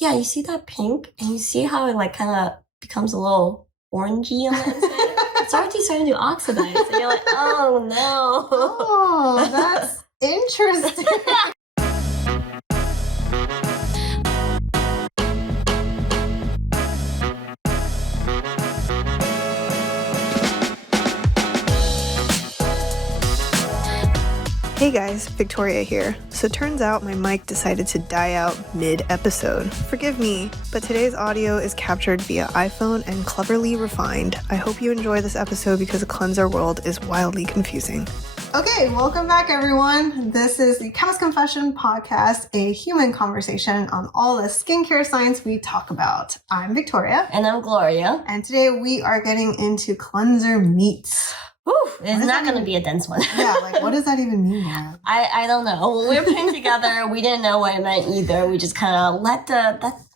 yeah, you see that pink and you see how it like kind of becomes a little orangey on the inside. It's already starting to oxidize. And you're like, oh no. Oh, that's interesting. Hey guys, Victoria here. So it turns out my mic decided to die out mid-episode. Forgive me, but today's audio is captured via iPhone and cleverly refined. I hope you enjoy this episode because the cleanser world is wildly confusing. Okay, welcome back everyone. This is the Chemist Confession podcast, a human conversation on all the skincare science we talk about. I'm Victoria. And I'm Gloria. And today we are getting into cleanser Meatz. It's not going to be a dense one. Yeah, like what does that even mean? Now? I don't know. When we were putting together, we didn't know what it meant either. We just kind of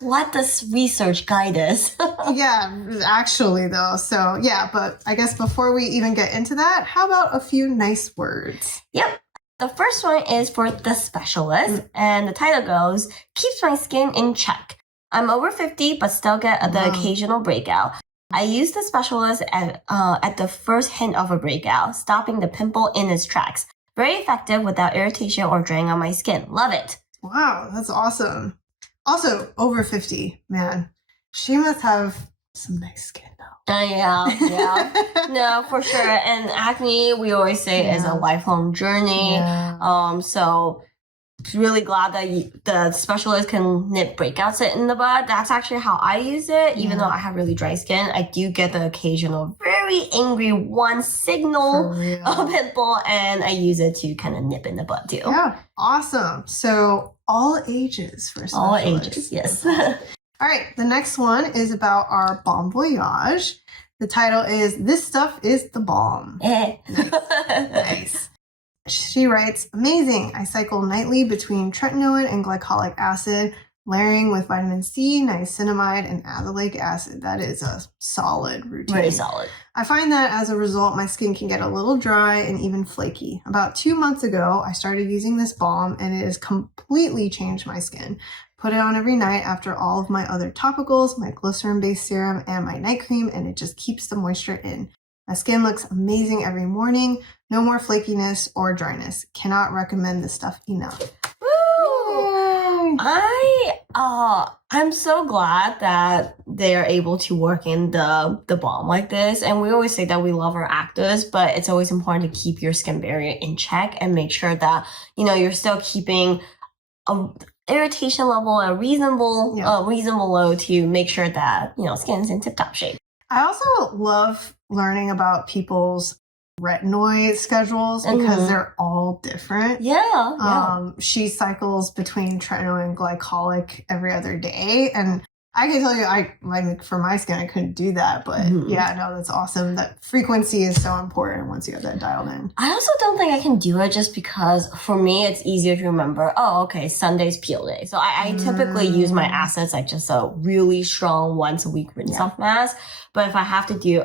let this research guide us. Yeah, actually though. So yeah, but I guess before we even get into that, how about a few nice words? Yep. The first one is for the specialist, and the title goes, keeps my skin in check. I'm over 50, but still get the occasional breakout. I use the specialist at the first hint of a breakout, stopping the pimple in its tracks. Very effective without irritation or drying on my skin. Love it. Wow, that's awesome. Also, over 50, man. She must have some nice skin though. Yeah. No, for sure. And acne, we always say, is a lifelong journey. Yeah. So really glad that the specialist can nip breakouts in the bud. That's actually how I use it. Even though I have really dry skin, I do get the occasional very angry one signal pimple, and I use it to kind of nip in the bud too. Yeah, awesome. So all ages for specialists. All ages, yes. All right, the next one is about our Bon Voyage. The title is This Stuff is the Bomb. Nice. She writes, amazing. I cycle nightly between tretinoin and glycolic acid, layering with vitamin C, niacinamide, and azelaic acid. That is a solid routine. Very solid. I find that as a result, my skin can get a little dry and even flaky. About 2 months ago, I started using this balm, and it has completely changed my skin. Put it on every night after all of my other topicals, my glycerin-based serum, and my night cream, and it just keeps the moisture in. My skin looks amazing every morning. No more flakiness or dryness. Cannot recommend this stuff enough. Woo! I'm so glad that they are able to work in the balm like this. And we always say that we love our actives, but it's always important to keep your skin barrier in check and make sure that, you're still keeping a irritation level a reasonable low to make sure that, skin's in tip-top shape. I also love learning about people's retinoid schedules because they're all different. Yeah. She cycles between tretinoin and glycolic every other day, and I can tell you, for my skin, I couldn't do that. But that's awesome. That frequency is so important once you have that dialed in. I also don't think I can do it just because for me, it's easier to remember, Sunday's peel day. So I typically use my acids like just a really strong once a week rinse off mask. But if I have to do,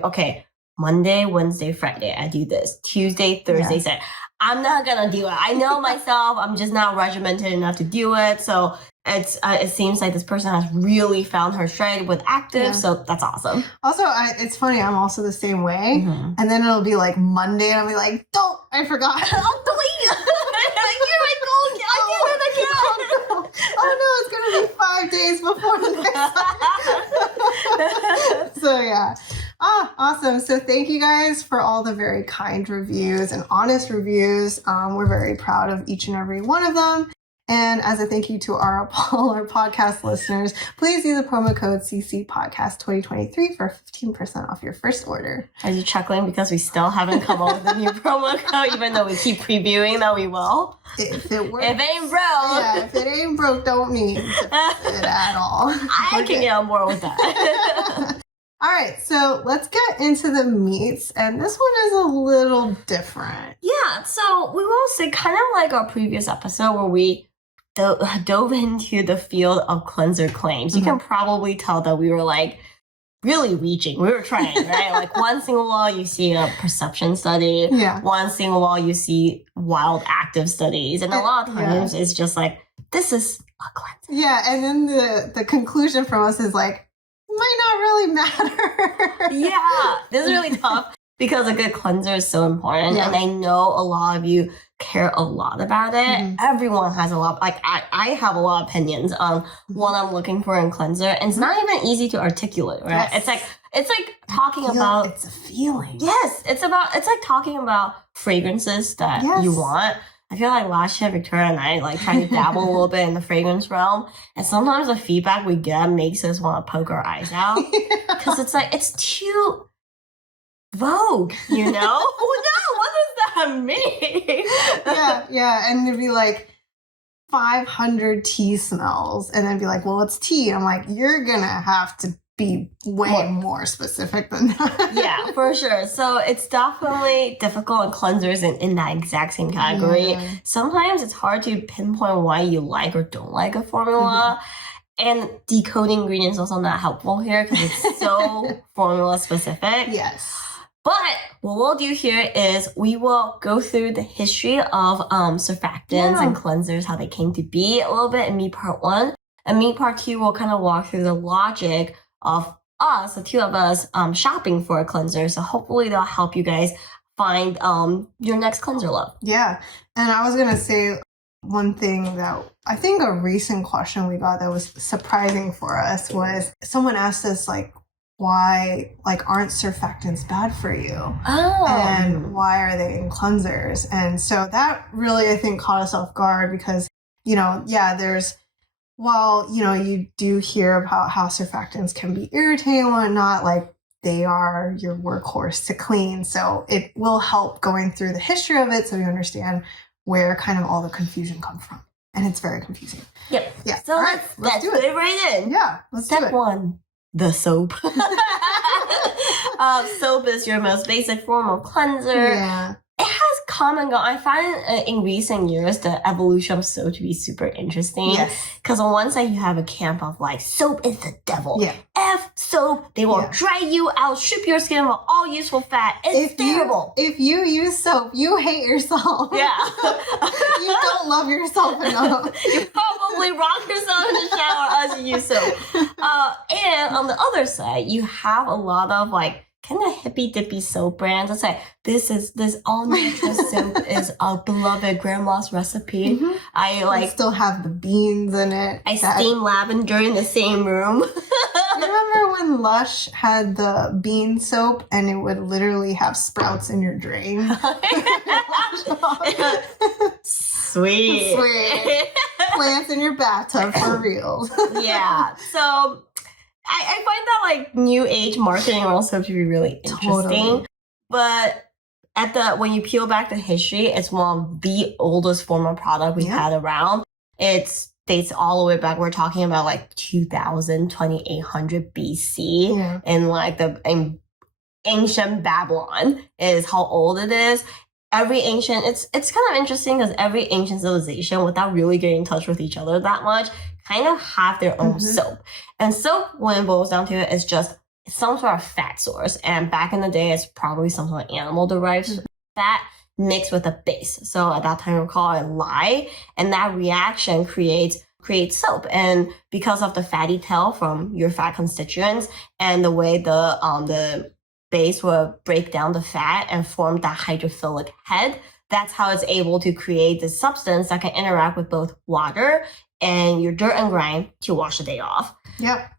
Monday, Wednesday, Friday, I do this. Tuesday, Thursday, Saturday. I'm not going to do it. I know myself. I'm just not regimented enough to do it. So it seems like this person has really found her stride with active. So that's awesome. Also, it's funny. I'm also the same way. And then it'll be like Monday and I'll be like, I forgot. I'll delete it. You're like, I did it again. Oh no, it's going to be 5 days before the next one. So yeah. Awesome. So thank you guys for all the very kind reviews and honest reviews. We're very proud of each and every one of them. And as a thank you to all our podcast listeners, please use the promo code CCPodcast2023 for 15% off your first order. Are you chuckling because we still haven't come up with a new promo code, even though we keep previewing that we will? If it works. If it ain't broke. Yeah, if it ain't broke, don't mean it at all. I can get on board with that. All right, so let's get into the Meatz, and this one is a little different. Yeah, so we will say kind of like our previous episode where we dove into the field of cleanser claims. You can probably tell that we were like really reaching. We were trying, right? Like one single wall, you see a perception study. Yeah. One single wall, you see wild active studies. And a lot of times it's just like this is a cleanser. Yeah, and then the conclusion from us is like, might not really matter. Yeah, this is really tough because a good cleanser is so important. Yeah. And I know a lot of you care a lot about it. Mhm. Everyone has a lot, like I have a lot of opinions on what I'm looking for in cleanser. And it's not even easy to articulate, right? Yes. It's like talking about, it's a feeling. yes, it's like talking about fragrances that Yes. you want. I feel like last year, Victoria and I like trying to dabble a little bit in the fragrance realm. And sometimes the feedback we get makes us want to poke our eyes out. Because it's like, it's too vogue, you know? No, what does that mean? Yeah. And it'd be like 500 tea smells. And then be like, well, what's tea? I'm like, you're going to have to be way more specific than that. Yeah, for sure. So it's definitely difficult in cleansers in that exact same category. Yeah. Sometimes it's hard to pinpoint why you like or don't like a formula. And decoding ingredients is also not helpful here because it's so formula specific. Yes. But what we'll do here is we will go through the history of surfactants and cleansers, how they came to be a little bit in Meat Part 1. And Meat Part 2 will kind of walk through the logic of us, the two of us, shopping for a cleanser. So hopefully they'll help you guys find your next cleanser love. Yeah. And I was going to say one thing that I think a recent question we got that was surprising for us was someone asked us like, why aren't surfactants bad for you? Oh. And why are they in cleansers? And so that really, I think, caught us off guard because, while, you do hear about how surfactants can be irritating and whatnot, like they are your workhorse to clean. So it will help going through the history of it so you understand where kind of all the confusion comes from. And it's very confusing. Yep. Yeah. So all let's do it. get right in. Yeah, let's do Step it. 1, the soap. Soap is your most basic form of cleanser. Yeah. It has come and gone. I find in recent years the evolution of soap to be super interesting. Yes. Because on one side you have a camp of like soap is the devil. Yeah. F soap. They will dry you out, strip your skin of all useful fat. It's terrible. If you use soap, you hate yourself. Yeah. You don't love yourself enough. You probably rock yourself in the shower as you use soap. And on the other side, you have a lot of like kind of hippy dippy soap brands. It's like this all natural soap is a beloved grandma's recipe. Mm-hmm. I still have the beans in it. I steam lavender in the same room. Remember when Lush had the bean soap and it would literally have sprouts in your drain? Sweet. Plants in your bathtub for real. Yeah. So I find that like new age marketing around soap to be really interesting. Totally. But when you peel back the history, it's one of the oldest form of product we've had around. It dates all the way back. We're talking about like 2000, 2800 BC. Yeah. And like in ancient Babylon is how old it is. It's kind of interesting because every ancient civilization, without really getting in touch with each other that much, kind of have their own soap. And soap, when it boils down to it, is just some sort of fat source. And back in the day, it's probably some sort of animal-derived fat mixed with a base. So at that time, we call it lye. And that reaction creates soap. And because of the fatty tail from your fat constituents and the way the base will break down the fat and form that hydrophilic head, that's how it's able to create this substance that can interact with both water and your dirt and grime to wash the day off. Yep.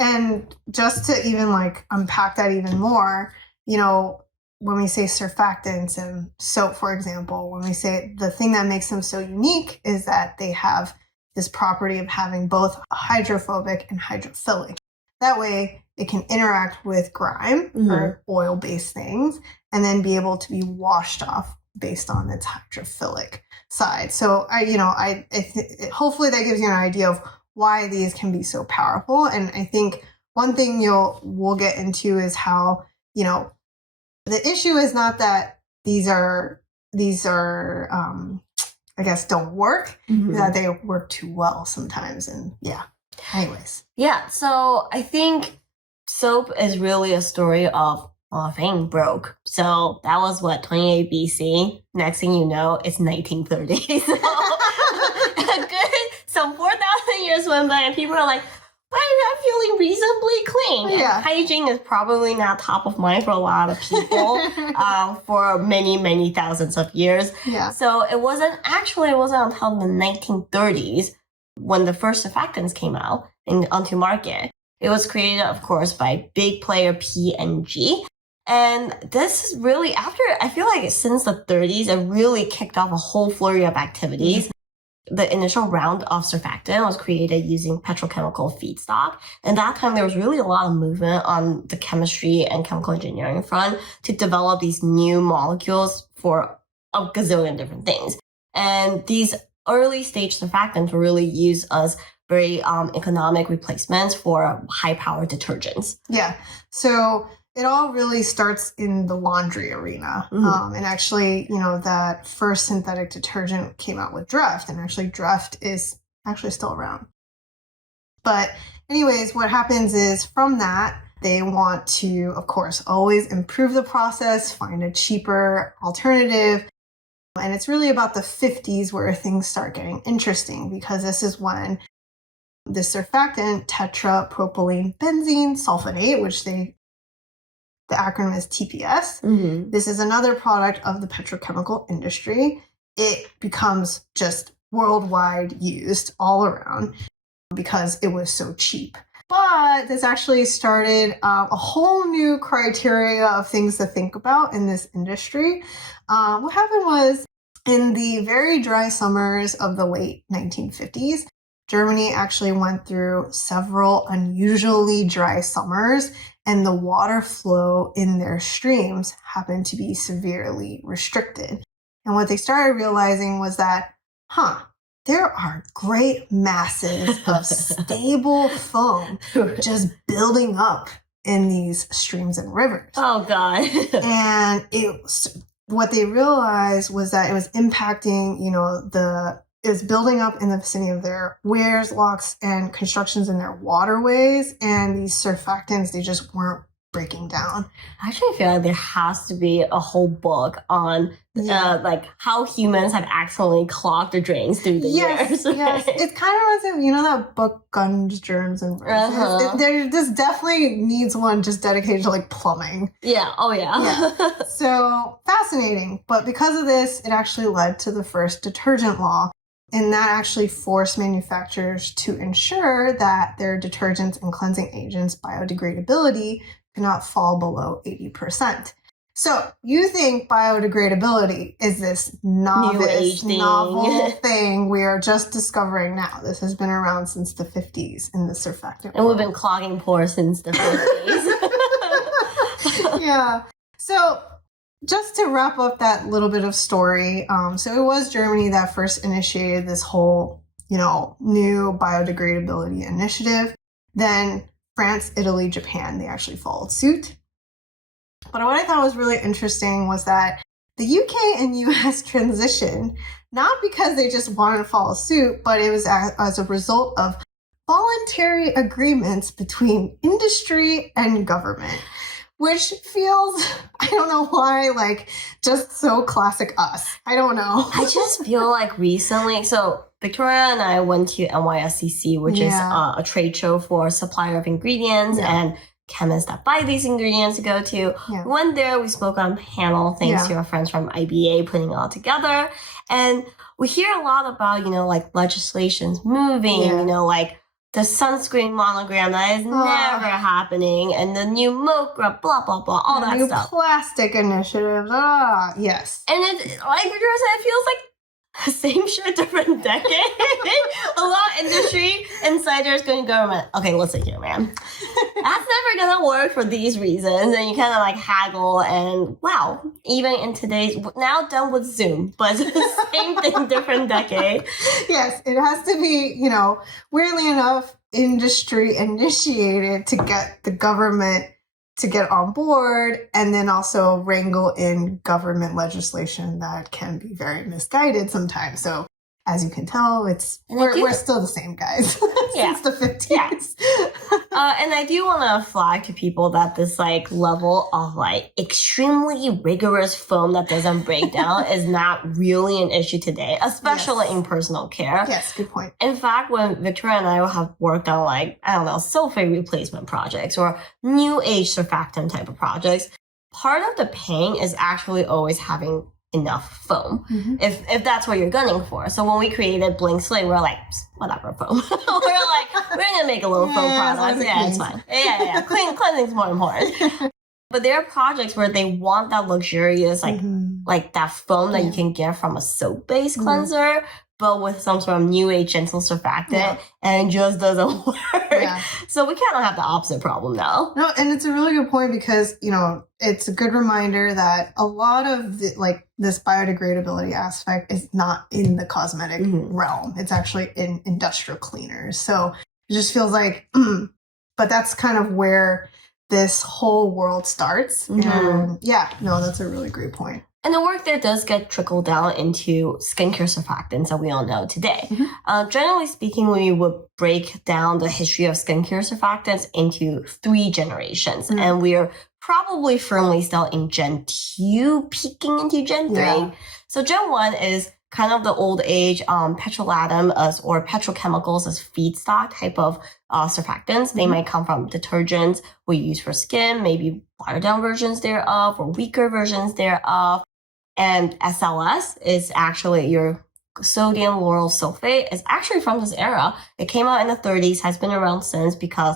And just to even like unpack that even more, when we say surfactants and soap, for example, when we say the thing that makes them so unique is that they have this property of having both hydrophobic and hydrophilic. That way it can interact with grime or oil-based things and then be able to be washed off based on its hydrophilic side. So hopefully that gives you an idea of why these can be so powerful. And I think one thing we'll get into is how, the issue is not that these are I guess don't work, that they work too well sometimes. And anyways. Yeah. So I think soap is really a story of a thing broke. So that was 28 BC. Next thing you know, it's 1930. So a good So 4,000 years went by and people are like, I'm feeling reasonably clean. Yeah. And hygiene is probably not top of mind for a lot of people for many, many thousands of years. Yeah. So it wasn't until the 1930s when the first surfactants came out onto market. It was created, of course, by big player P&G. And this is really I feel like since the 30s, it really kicked off a whole flurry of activities. Mm-hmm. The initial round of surfactant was created using petrochemical feedstock. And that time, there was really a lot of movement on the chemistry and chemical engineering front to develop these new molecules for a gazillion different things. And these early stage surfactants were really used as very economic replacements for high-powered detergents. Yeah. So it all really starts in the laundry arena. Mm-hmm. And actually, that first synthetic detergent came out with Dreft, and actually Dreft is actually still around. But anyways, what happens is from that, they want to, of course, always improve the process, find a cheaper alternative. And it's really about the 50s where things start getting interesting, because this is when the surfactant tetrapropylene benzene sulfonate, which the acronym is TPS. Mm-hmm. This is another product of the petrochemical industry. It becomes just worldwide used all around because it was so cheap. But this actually started a whole new criteria of things to think about in this industry. What happened was, in the very dry summers of the late 1950s, Germany actually went through several unusually dry summers, and the water flow in their streams happened to be severely restricted. And what they started realizing was that, there are great masses of stable foam just building up in these streams and rivers. Oh, God. And what they realized was that it was impacting, it was building up in the vicinity of their weirs, locks, and constructions in their waterways. And these surfactants, they just weren't breaking down. I actually feel like there has to be a whole book on how humans have accidentally clogged the drains through the years. Yes, it kind of reminds me, that book Guns, Germs, and Roses? Uh-huh. This definitely needs one just dedicated to plumbing. Yeah, oh yeah. So fascinating. But because of this, it actually led to the first detergent law. And that actually forced manufacturers to ensure that their detergents and cleansing agents' biodegradability could not fall below 80%. So you think biodegradability is this novel thing we are just discovering now. This has been around since the 50s in the surfactant And we've been clogging pores since the 50s. Yeah. So just to wrap up that little bit of story, so it was Germany that first initiated this whole, new biodegradability initiative. Then France, Italy, Japan, they actually followed suit. But what I thought was really interesting was that the UK and US transitioned, not because they just wanted to follow suit, but it was as a result of voluntary agreements between industry and government. Which feels, I don't know why, just so classic us. I don't know. I just feel like recently, so Victoria and I went to NYSCC, which is a trade show for supplier of ingredients and chemists that buy these ingredients to go to. Yeah. We went there, we spoke on panel, thanks to our friends from IBA putting it all together. And we hear a lot about, legislations moving, the sunscreen monogram that is never happening, and the new MOCRA, blah, blah, blah, all that stuff. Plastic initiatives, yes. And it, like Victoria said, it feels like the same shit, different decade. A lot of industry insiders going to government. Okay, listen here, man. That's never going to work for these reasons. And you kind of haggle, and wow, even in today's, now done with Zoom, but it's the same thing, different decade. Yes, it has to be, weirdly enough, industry initiated to get the government to get on board, and then also wrangle in government legislation that can be very misguided sometimes. So as you can tell, we're still the same guys since the 50s. Yeah. And I do want to flag to people that this like level of like extremely rigorous foam that doesn't break down is not really an issue today, especially in personal care. Yes, good point. In fact, when Victoria and I have worked on like, I don't know, sulfate replacement projects or new age surfactant type of projects, part of the pain is actually always having enough foam, if that's what you're gunning for. So when we created Blank Slate, we're like, whatever foam. we're gonna make a little foam product. Yeah, it's fine. Yeah. Cleansing's more important. But there are projects where they want that luxurious, like that foam that you can get from a soap-based cleanser, but with some sort of new age gentle surfactant, and it just doesn't work. Yeah. So we kind of have the opposite problem now. No, and it's a really good point because, you know, it's a good reminder that a lot of this biodegradability aspect is not in the cosmetic realm. It's actually in industrial cleaners. So it just feels like, but that's kind of where this whole world starts. And that's a really great point. And the work there does get trickled down into skincare surfactants that we all know today. Generally speaking, we would break down the history of skincare surfactants into 3 generations. And we are probably firmly still in Gen 2, peeking into Gen 3. Yeah. So Gen 1 is kind of the old age petrolatum or petrochemicals as feedstock type of surfactants. They might come from detergents we use for skin, maybe watered down versions thereof or weaker versions thereof. And SLS is actually your sodium lauryl sulfate. Is actually from this era. It came out in the 30s, has been around since because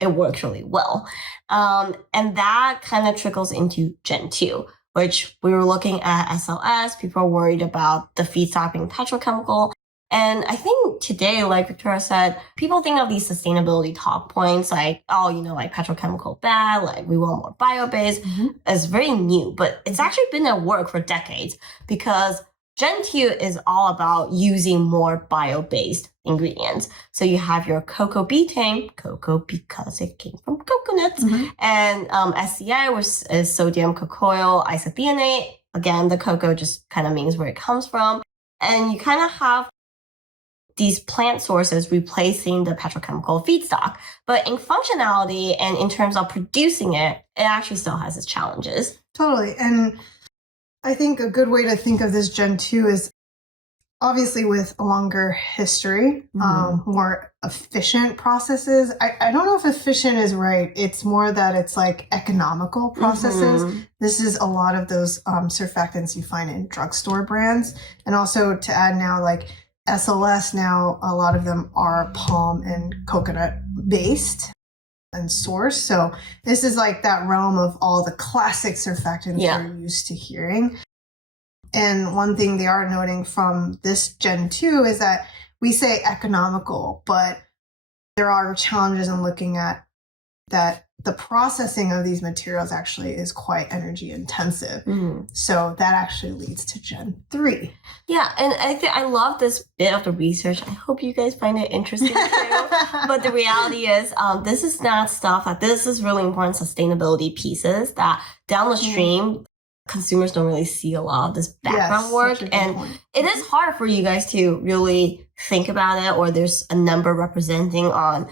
it works really well. And that kind of trickles into Gen 2, which we were looking at SLS. People are worried about the feedstock being petrochemical. And I think today, like Victoria said, people think of these sustainability talk points like, oh, you know, like petrochemical bad, like we want more bio-based. It's very new, but it's actually been at work for decades because Gen 2 is all about using more bio-based ingredients. So you have your cocoa betaine, cocoa because it came from coconuts, and SCI, which is sodium cocoyl isethionate. Again, the cocoa just kind of means where it comes from. And you kind of have these plant sources replacing the petrochemical feedstock. But in functionality and in terms of producing it, it actually still has its challenges. Totally. And I think a good way to think of this Gen 2 is obviously with a longer history, more efficient processes. I don't know if efficient is right. It's more that it's like economical processes. This is a lot of those surfactants you find in drugstore brands. And also to add now, like SLS now, a lot of them are palm and coconut based and sourced. So this is like that realm of all the classic surfactants you're used to hearing. And one thing they are noting from this Gen 2 is that we say economical, but there are challenges in looking at that the processing of these materials actually is quite energy intensive. So that actually leads to Gen 3. Yeah, and I love this bit of the research. I hope you guys find it interesting too. But the reality is, this is not stuff that this is really important sustainability pieces that down the stream, consumers don't really see a lot of this background work. And it is hard for you guys to really think about it, or there's a number representing on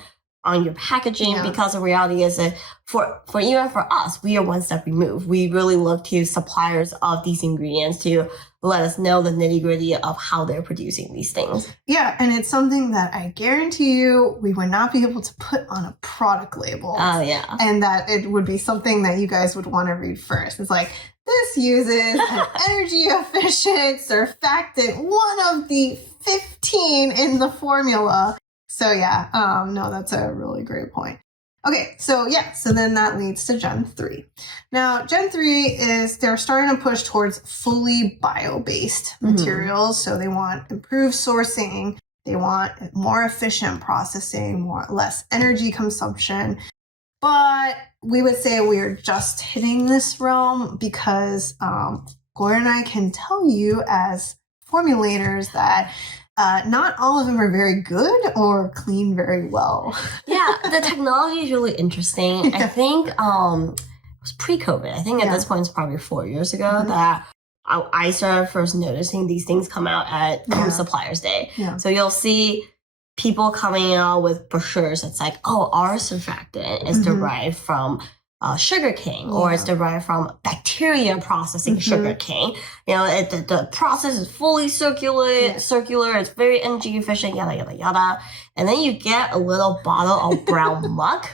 your packaging, because the reality is that for even for us, we are one step removed. We really look to suppliers of these ingredients to let us know the nitty gritty of how they're producing these things. Yeah, and it's something that I guarantee you we would not be able to put on a product label. Oh, yeah. And that it would be something that you guys would want to read first. It's like, this uses an energy efficient surfactant, one of the 15 in the formula. So no, that's a really great point. Okay, so then that leads to Gen 3. Now, Gen 3 is, they're starting to push towards fully bio-based materials. So they want improved sourcing, they want more efficient processing, less energy consumption. But we would say we are just hitting this realm because Gloria and I can tell you as formulators that not all of them are very good or clean very well. Yeah, the technology is really interesting. I think it was pre-COVID. I think at this point it's probably 4 years ago that I started first noticing these things come out at Suppliers Day. So you'll see people coming out with brochures that's like, oh, our surfactant is derived from sugarcane, or it's derived from bacteria processing sugarcane. You know, the process is fully circular, it's very energy efficient, yada, yada, yada. And then you get a little bottle of brown muck,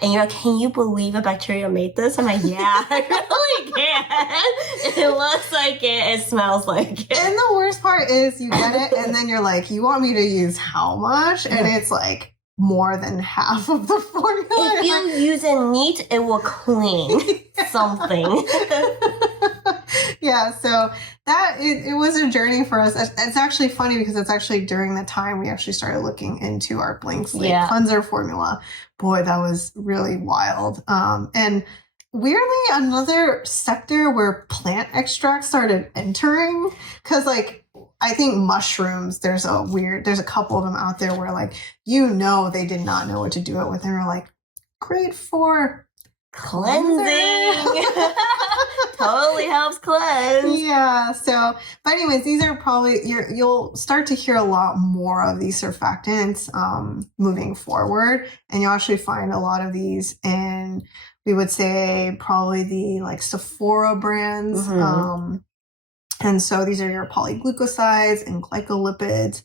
and you're like, can you believe a bacteria made this? I'm like, yeah, I really can. It looks like it smells like it. And the worst part is you get it, and then you're like, you want me to use how much? And it's like, more than half of the formula. If you use it neat, it will clean something. Yeah, so that it was a journey for us. It's actually funny because it's actually during the time we actually started looking into our blank slate cleanser formula. Boy, that was really wild. And weirdly, another sector where plant extracts started entering, because like, I think mushrooms, there's a couple of them out there where like, you know, they did not know what to do it with. And we're like, great for cleansing. Totally helps cleanse. Yeah. So, but anyways, these are probably, you'll start to hear a lot more of these surfactants moving forward. And you'll actually find a lot of these in, we would say, probably the like Sephora brands. And so these are your polyglucosides and glycolipids.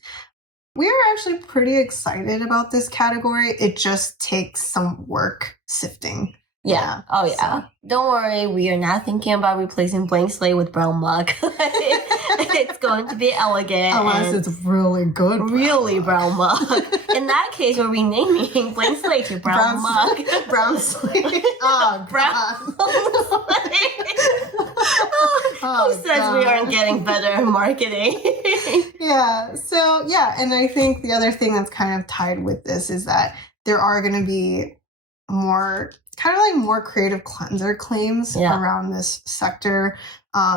We are actually pretty excited about this category. It just takes some work sifting. Yeah. Oh, yeah. So. Don't worry. We are not thinking about replacing blank slate with brown muck. It's going to be elegant. Unless it's really good. Really brown muck. In that case, we're renaming blank slate to brown muck. Brown slate. Oh, brown slate. Who says we aren't getting better at marketing? Yeah. So, yeah. And I think the other thing that's kind of tied with this is that there are going to be more creative cleanser claims around this sector.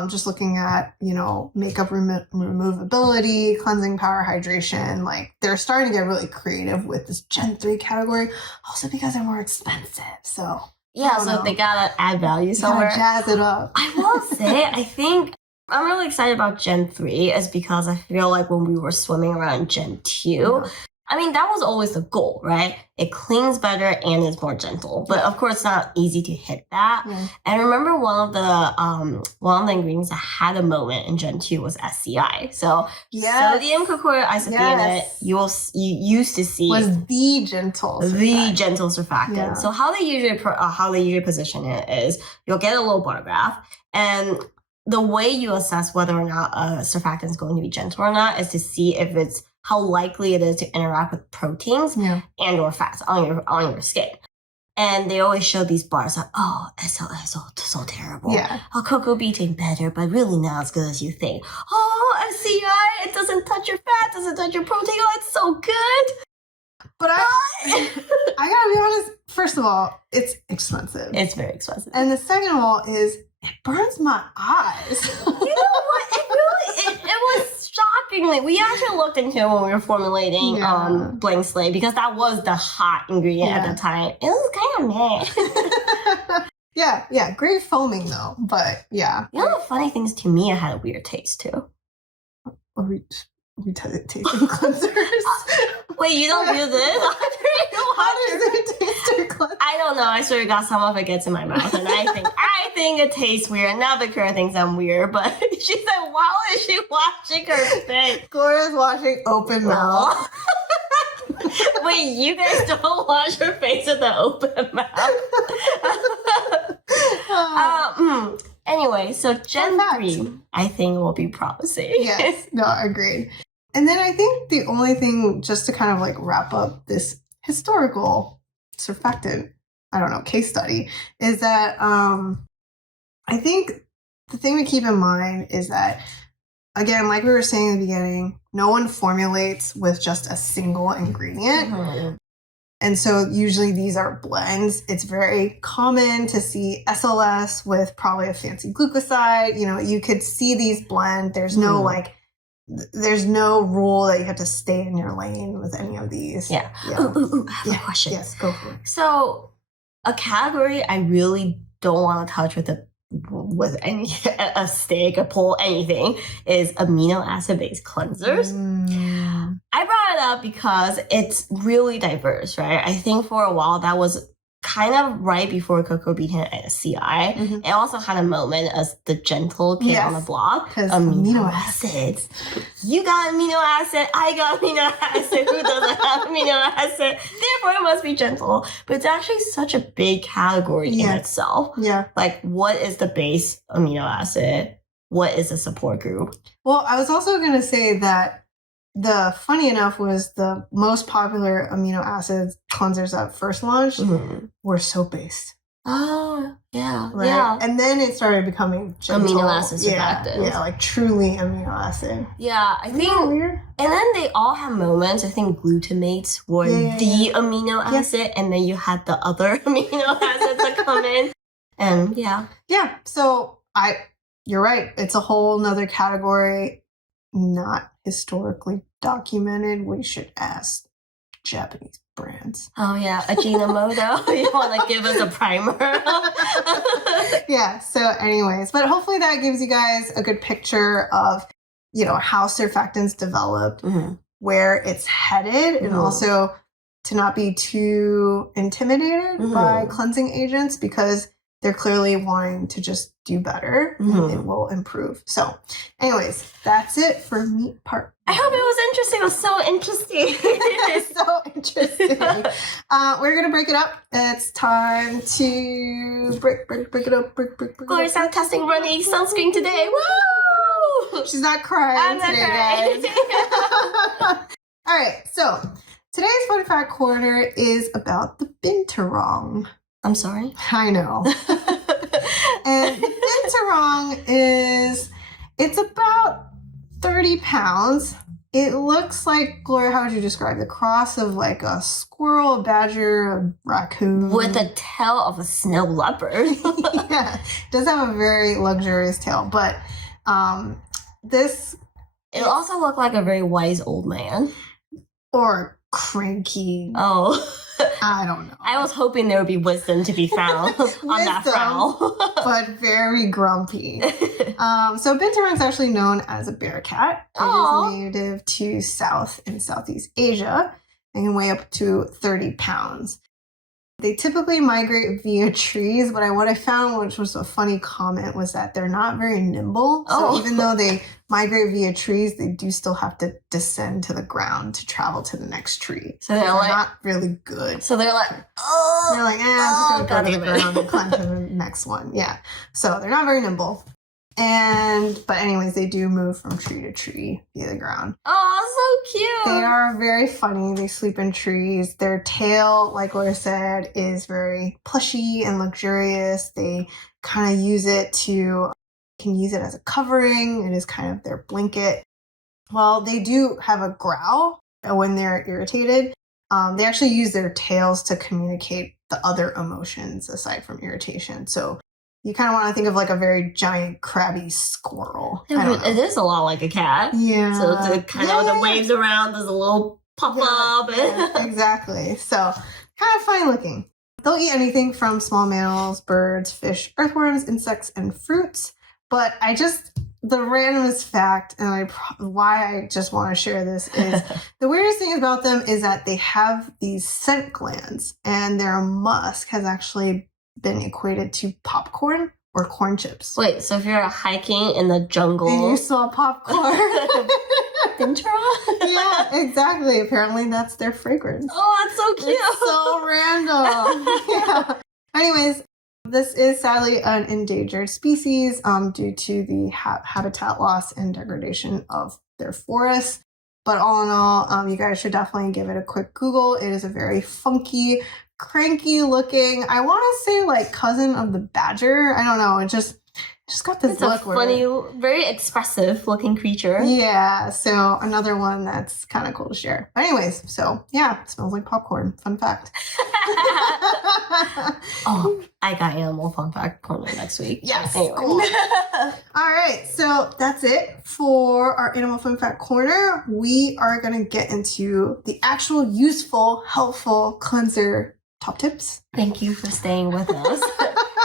Just looking at, makeup removability, cleansing power, hydration, like they're starting to get really creative with this Gen 3 category, also because they're more expensive. So so they gotta add value somewhere. Jazz it up. I will say, I think I'm really excited about Gen 3 is because I feel like when we were swimming around Gen 2, I mean, that was always the goal, right? It cleans better and it's more gentle. But of course, it's not easy to hit that. Yeah. And remember one of the ingredients that had a moment in Gen 2 was SCI. So sodium cocoa isophenate, you used to see was the gentle surfactant. Yeah. So how they usually position it is you'll get a little bar graph, and the way you assess whether or not a surfactant is going to be gentle or not is to see if it's how likely it is to interact with proteins and or fats on your skin. And they always show these bars like, oh, SLS, so terrible. Yeah. Oh, cocoa betaine better, but really not as good as you think. Oh, SCI, it doesn't touch your fat, doesn't touch your protein. Oh, it's so good. But I gotta be honest, first of all, it's expensive. It's very expensive. And the second of all is, it burns my eyes. You know what? It was shockingly. We actually looked into it when we were formulating blank slate because that was the hot ingredient at the time. It was kind of meh. Yeah. Great foaming though, but yeah. You know the funny things to me, it had a weird taste too. We tasting cleansers. Wait, you don't do this? How does it taste your cleanser? I don't know. I sort of got some of it gets in my mouth, and I think it tastes weird. Now Victoria thinks I'm weird, but she said, "Why is she washing her face?" Gloria's washing open mouth. Wait, you guys don't wash your face with the open mouth? Anyway, so Gen 3, I think, will be promising. Yes, no, agreed. And then I think the only thing, just to kind of like wrap up this historical surfactant, case study, is that I think the thing to keep in mind is that, again, like we were saying in the beginning, no one formulates with just a single ingredient. Mm-hmm. And so usually these are blends. It's very common to see SLS with probably a fancy glucoside. You could see these blend. There's no there's no rule that you have to stay in your lane with any of these. Yeah. Ooh, I have a question. Yes, go for it. So a category I really don't want to touch with with any a stick, a pole, anything, is amino acid based cleansers. I brought it up because it's really diverse, right? I think for a while that was kind of right before cocoa bean hit CI. It also had a moment as the gentle kid on the block. Because amino acids. You got amino acid, I got amino acid. Who doesn't have amino acid? Therefore, it must be gentle. But it's actually such a big category in itself. Yeah. Like, what is the base amino acid? What is the support group? Well, I was also going to say that funny enough was the most popular amino acid cleansers that first launched were soap-based. Oh, yeah. Right? Yeah. And then it started becoming gentle. Amino acid surfactants. Yeah, like truly amino acid. Yeah, I think. Weird? And then they all have moments. I think glutamates were the amino acid, and then you had the other amino acids that come in. And yeah. Yeah. So you're right. It's a whole nother category. Not historically documented. We should ask Japanese brands. Oh yeah, Ajinomoto. You want to give us a primer? Yeah. So, anyways, but hopefully that gives you guys a good picture of how surfactants developed, where it's headed, and also to not be too intimidated by cleansing agents because they're clearly wanting to just do better and it will improve. So, anyways, that's it for meat part. I hope it was interesting. It was so interesting. It's so interesting. We're going to break it up. It's time to break it up. Break. Gloria sound testing running sunscreen today. Woo! She's not crying I'm not today, crying. guys. All right, so today's Fun Fact Corner is about the Binturong. I'm sorry. I know. And the Binturong it's about 30 pounds. It looks like, Gloria, how would you describe the cross of like a squirrel, a badger, a raccoon? With the tail of a snow leopard. Yeah, it does have a very luxurious tail, but it also looked like a very wise old man. Or cranky. Oh. I don't know. I was hoping there would be wisdom to be found on that prowl. But very grumpy. So Binturong is actually known as a bear cat. It is native to South and Southeast Asia and can weigh up to 30 pounds. They typically migrate via trees, but what I found, which was a funny comment, was that they're not very nimble. So even though they migrate via trees, they do still have to descend to the ground to travel to the next tree. So they're not really good. So they're like, they're like, I'm just going to go to the ground and climb to the next one. Yeah. So they're not very nimble. But anyways, they do move from tree to tree via the ground. Oh, so cute. They are very funny. They sleep in trees. Their tail, like Laura said, is very plushy and luxurious. They kind of can use it as a covering. It is kind of their blanket. Well, they do have a growl when they're irritated. They actually use their tails to communicate the other emotions aside from irritation. So you kind of want to think of like a very giant, crabby squirrel. It is a lot like a cat. Yeah. So it's kind of the waves around, there's a little pop up. Yeah, exactly. So kind of fine looking. They'll eat anything from small mammals, birds, fish, earthworms, insects, and fruits. But the randomest fact, and why I just want to share this is the weirdest thing about them is that they have these scent glands, and their musk has actually been equated to popcorn or corn chips. Wait, so if you're hiking in the jungle and you saw popcorn, Binturong? Yeah, exactly. Apparently that's their fragrance. Oh, that's so cute. It's so random. Yeah. Anyways, this is sadly an endangered species due to the habitat loss and degradation of their forests. But all in all, you guys should definitely give it a quick Google. It is a very funky, cranky looking, I want to say like cousin of the badger. I don't know. It just got this look. It's a funny, very expressive looking creature. Yeah. So another one that's kind of cool to share. But anyways, so yeah, it smells like popcorn. Fun fact. I got animal fun fact corner next week. Yes. Anyway. Cool. All right. So that's it for our animal fun fact corner. We are going to get into the actual useful, helpful cleanser top tips. Thank you for staying with us.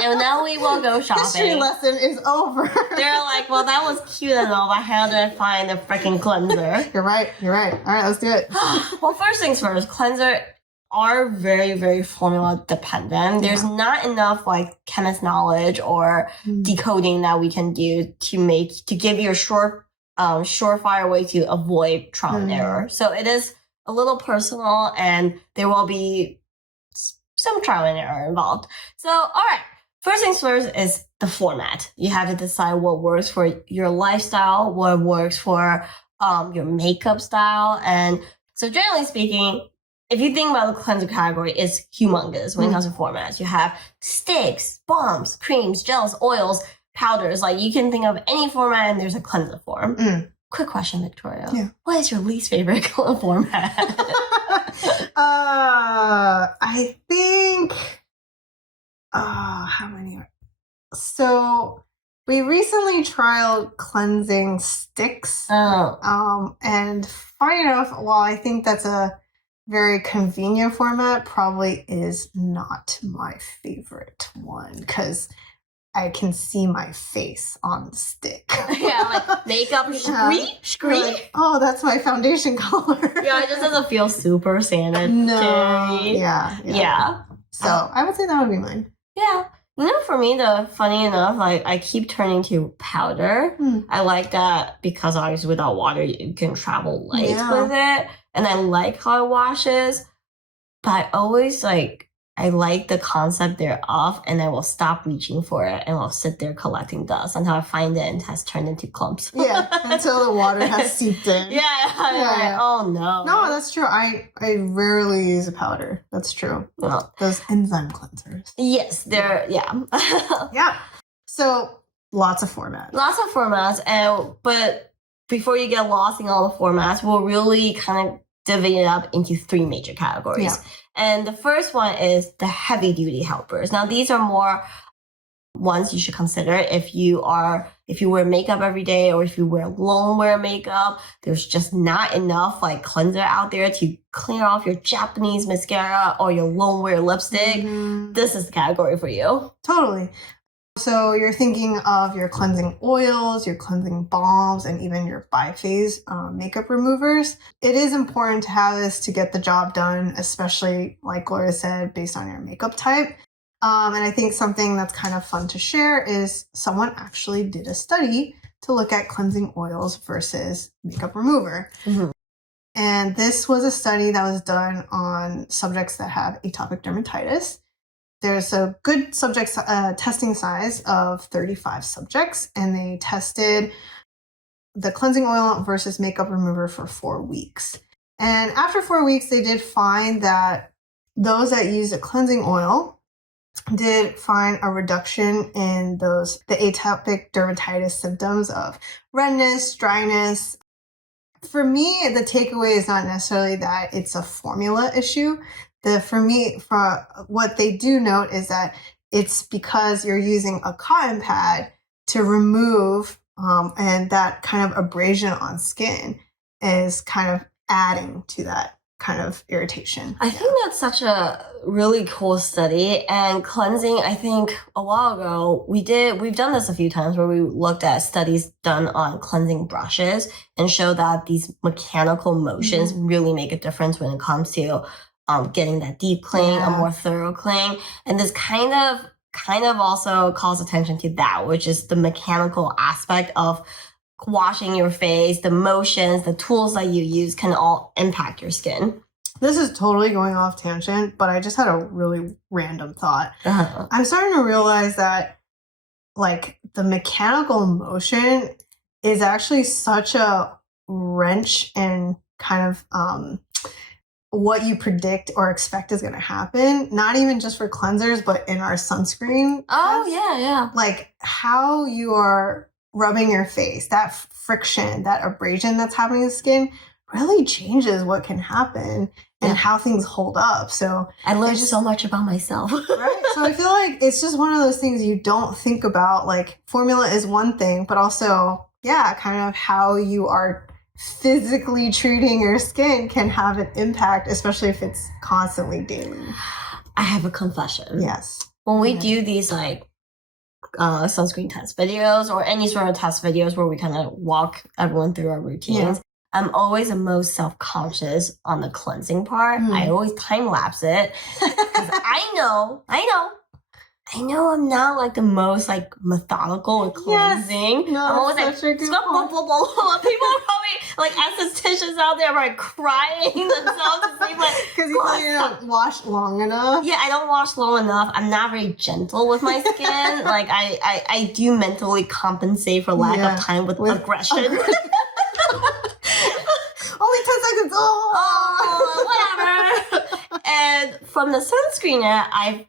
And now we will go shopping. History lesson is over. They're like, well, that was cute and all, but how do I find a freaking cleanser? You're right. All right, let's do it. Well, first things first, cleanser are very, very formula dependent. There's not enough like chemist knowledge or decoding that we can do to give you a surefire way to avoid trial and error. So it is a little personal, and there will be some trial and error involved. So, all right. First things first is the format. You have to decide what works for your lifestyle, what works for your makeup style. And so generally speaking, if you think about the cleanser category, it's humongous when it comes to formats. You have sticks, balms, creams, gels, oils, powders. Like you can think of any format and there's a cleanser form. Quick question, Victoria. Yeah. What is your least favorite format? I think, how many are? So we recently trialed cleansing sticks. And funny enough, while I think that's a very convenient format, probably is not my favorite one because I can see my face on the stick. Yeah, like makeup scree. Like, oh, that's my foundation color. Yeah, it just doesn't feel super sanitary. No. Yeah. So I would say that would be mine. Yeah. You know, for me, funny enough, like I keep turning to powder. I like that because obviously without water, you can travel light with it. And I like how it washes. But I like the concept thereof, and I will stop reaching for it and will sit there collecting dust until I find it and it has turned into clumps. Yeah, until the water has seeped in. Yeah. Like, oh no. No, that's true. I rarely use a powder. That's true. Well, those enzyme cleansers. Yes, they're, Yeah. So lots of formats. But before you get lost in all the formats, we'll really kind of divvy it up into three major categories. Yeah. And the first one is the heavy duty helpers. Now, these are more ones you should consider if you wear makeup every day or if you wear makeup. There's just not enough like cleanser out there to clear off your Japanese mascara or your lone wear lipstick. This is the category for you. Totally. So you're thinking of your cleansing oils, your cleansing balms, and even your biphase makeup removers. It is important to have this to get the job done, especially, like Gloria said, based on your makeup type. And I think something that's kind of fun to share is someone actually did a study to look at cleansing oils versus makeup remover. And this was a study that was done on subjects that have atopic dermatitis. There's a good subject testing size of 35 subjects, and they tested the cleansing oil versus makeup remover for 4 weeks. And after 4 weeks, they did find that those that used a cleansing oil did find a reduction in the atopic dermatitis symptoms of redness, dryness. For me, the takeaway is not necessarily that it's a formula issue. For what they do note is that it's because you're using a cotton pad to remove, and that kind of abrasion on skin is kind of adding to that kind of irritation. I think that's such a really cool study. And cleansing, I think a while ago, we've done this a few times where we looked at studies done on cleansing brushes and show that these mechanical motions really make a difference when it comes to getting that deep clean, a more thorough clean. And this kind of also calls attention to that, which is the mechanical aspect of washing your face, the motions, the tools that you use can all impact your skin. This is totally going off tangent, but I just had a really random thought. I'm starting to realize that like the mechanical motion is actually such a wrench in kind of what you predict or expect is going to happen, not even just for cleansers, but in our sunscreen. Oh, yeah. Like how you are rubbing your face, that friction, that abrasion that's happening in the skin really changes what can happen and how things hold up. So I learned so much about myself. Right? So I feel like it's just one of those things you don't think about. Like formula is one thing, but also, kind of how you are physically treating your skin can have an impact, especially if it's constantly daily. I have a confession. Yes. When we do these like sunscreen test videos or any sort of test videos where we kind of walk everyone through our routines. Yeah. I'm always the most self-conscious on the cleansing part. I always time-lapse it because I know I'm not like the most like methodical with cleansing. Yes, no, I'm always like, people are probably like estheticians out there like crying themselves to sleep like because you don't wash long enough. Yeah, I don't wash long enough. I'm not very gentle with my skin. Like I do mentally compensate for lack of time with aggression. Only 10 seconds. Whatever. And from the sunscreen,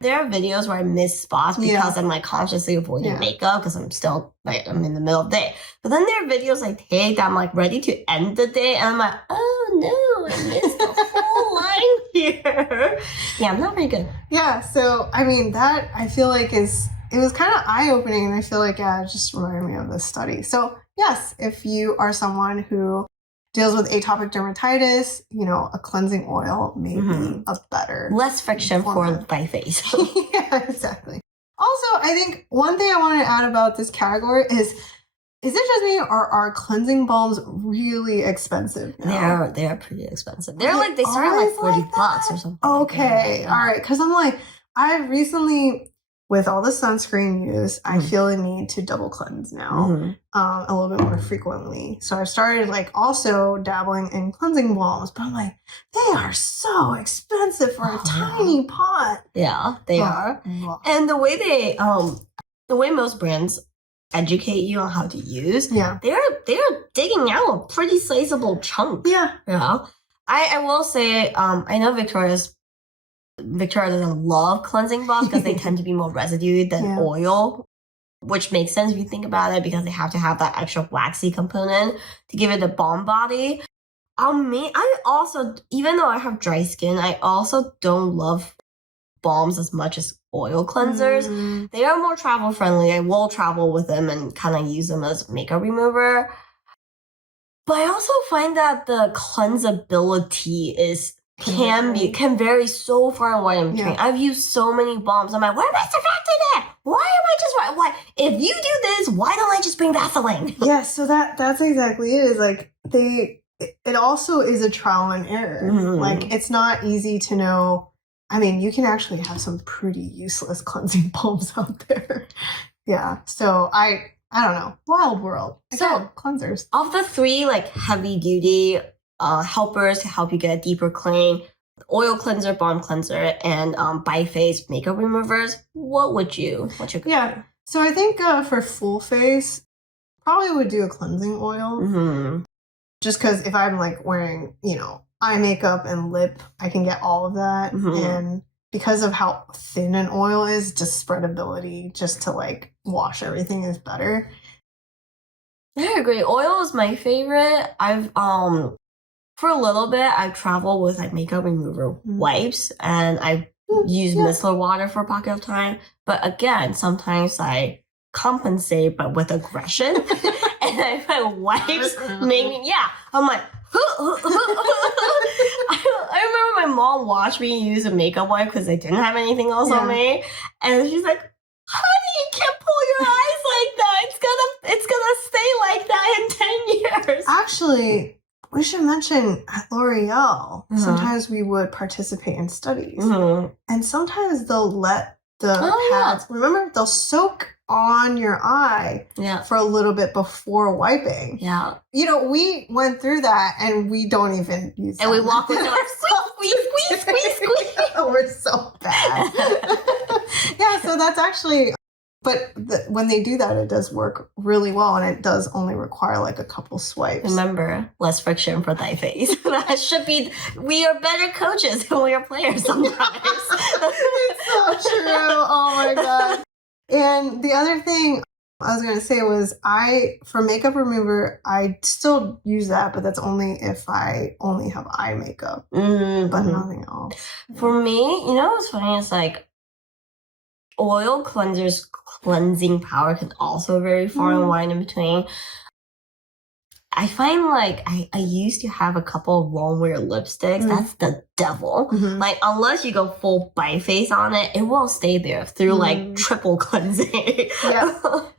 there are videos where I miss spots because I'm like consciously avoiding makeup because I'm still like I'm in the middle of the day. But then there are videos I take that I'm like ready to end the day, and I'm like, oh no, I missed the whole line here. Yeah, I'm not very good. Yeah, so I mean that I feel like it was kind of eye opening, and I feel like it just reminded me of this study. So yes, if you are someone who deals with atopic dermatitis, a cleansing oil may be a better... Less friction for my face. Yeah, exactly. Also, I think one thing I want to add about this category is it just me or are cleansing balms really expensive now? They are pretty expensive. They start at like $40 or something. Okay, all right. Because I'm like, I recently... With all the sunscreen use, I feel the need to double cleanse now a little bit more frequently. So I started like also dabbling in cleansing balms, but I'm like, they are so expensive for a tiny pot. Yeah, they are. And the way the way most brands educate you on how to use, they're digging out a pretty sizable chunk. Yeah. I will say, I know Victoria doesn't love cleansing balms because they tend to be more residue than oil, which makes sense if you think about it because they have to have that extra waxy component to give it the balm body. I also, even though I have dry skin, I also don't love balms as much as oil cleansers. They are more travel friendly. I will travel with them and kind of use them as makeup remover. But I also find that the cleansability can vary so far and wide in between. I've used so many balms. I'm like, why am I surfactant at? Why if you do this, why don't I just bring Vaseline? Yeah, so that's exactly it. Is like it also is a trial and error. Like it's not easy to know. I mean, you can actually have some pretty useless cleansing balms out there. Yeah. So I don't know. Wild world. Again, cleansers. Of the three like heavy duty helpers to help you get a deeper clean, oil cleanser, balm cleanser, and by face makeup removers, what's your go-to? So I think for full face, probably would do a cleansing oil. Just because if I'm like wearing, eye makeup and lip, I can get all of that. And because of how thin an oil is, just spreadability, just to like wash everything is better. I agree. Oil is my favorite. I've for a little bit, I travel with like makeup remover wipes, and I use micellar water for a pocket of time. But again, sometimes I compensate, but with aggression, and my wipes make me. I'm like. I remember my mom watched me use a makeup wipe because I didn't have anything else on me, and she's like, "Honey, you can't pull your eyes like that. It's gonna stay like that in 10 years." Actually, we should mention at L'Oreal, sometimes we would participate in studies. And sometimes they'll let the pads, remember, they'll soak on your eye for a little bit before wiping. Yeah. We went through that and we don't even use that. And we walk with it like, squeeze. We're so bad. So that's actually... But when they do that, it does work really well, and it does only require like a couple swipes. Remember, less friction for thy face. That should be. We are better coaches than we are players sometimes. It's so true. Oh my god. And the other thing I was going to say was for makeup remover, I still use that, but that's only if I only have eye makeup, but nothing else. For me, what's funny is like oil cleansers cleansing power can also vary far and wide in between. I find like I used to have a couple of long wear lipsticks. That's the devil. Like unless you go full biface on it, it will stay there through like triple cleansing.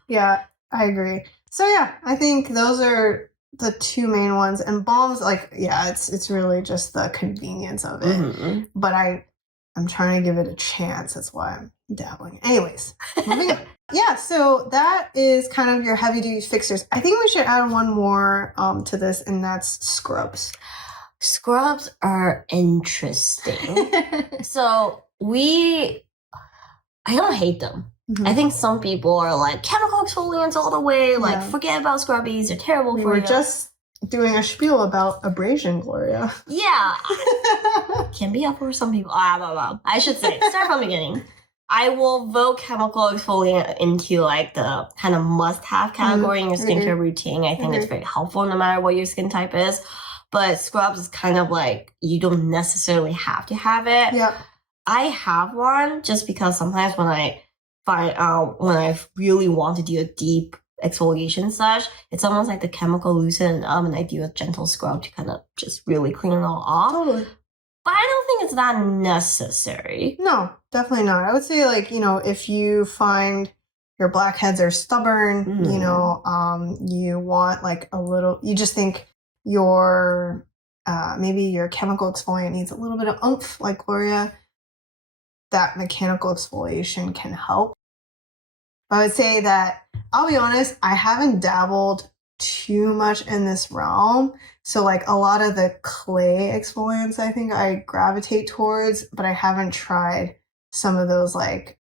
Yeah, I agree. So yeah, I think those are the two main ones. And balms, like, yeah, it's really just the convenience of it. But I'm trying to give it a chance. That's why I'm dabbling. Anyways, moving on. Yeah, so that is kind of your heavy duty fixers. I think we should add one more to this, and that's scrubs. Scrubs are interesting. So I don't hate them. I think some people are like, chemical exfoliants all the way, like forget about scrubbies, they're terrible for you. We're just doing a spiel about abrasion, Gloria. Yeah. Can be up for some people. I should say, start from the beginning. I will vote chemical exfoliant into like the kind of must-have category in your skincare routine. I think it's very helpful no matter what your skin type is. But scrubs is kind of like, you don't necessarily have to have it. Yeah. I have one just because sometimes when I when I really want to do a deep exfoliation sesh, it's almost like the chemical loosen and I do a gentle scrub to kind of just really clean it all off. Totally. But I don't think it's that necessary. No, definitely not. I would say, like, if you find your blackheads are stubborn, you want like a little, you just think your, maybe your chemical exfoliant needs a little bit of oomph, like Gloria, that mechanical exfoliation can help. I would say that, I'll be honest, I haven't dabbled too much in this realm. So like a lot of the clay exfoliants, I think I gravitate towards, but I haven't tried some of those, like,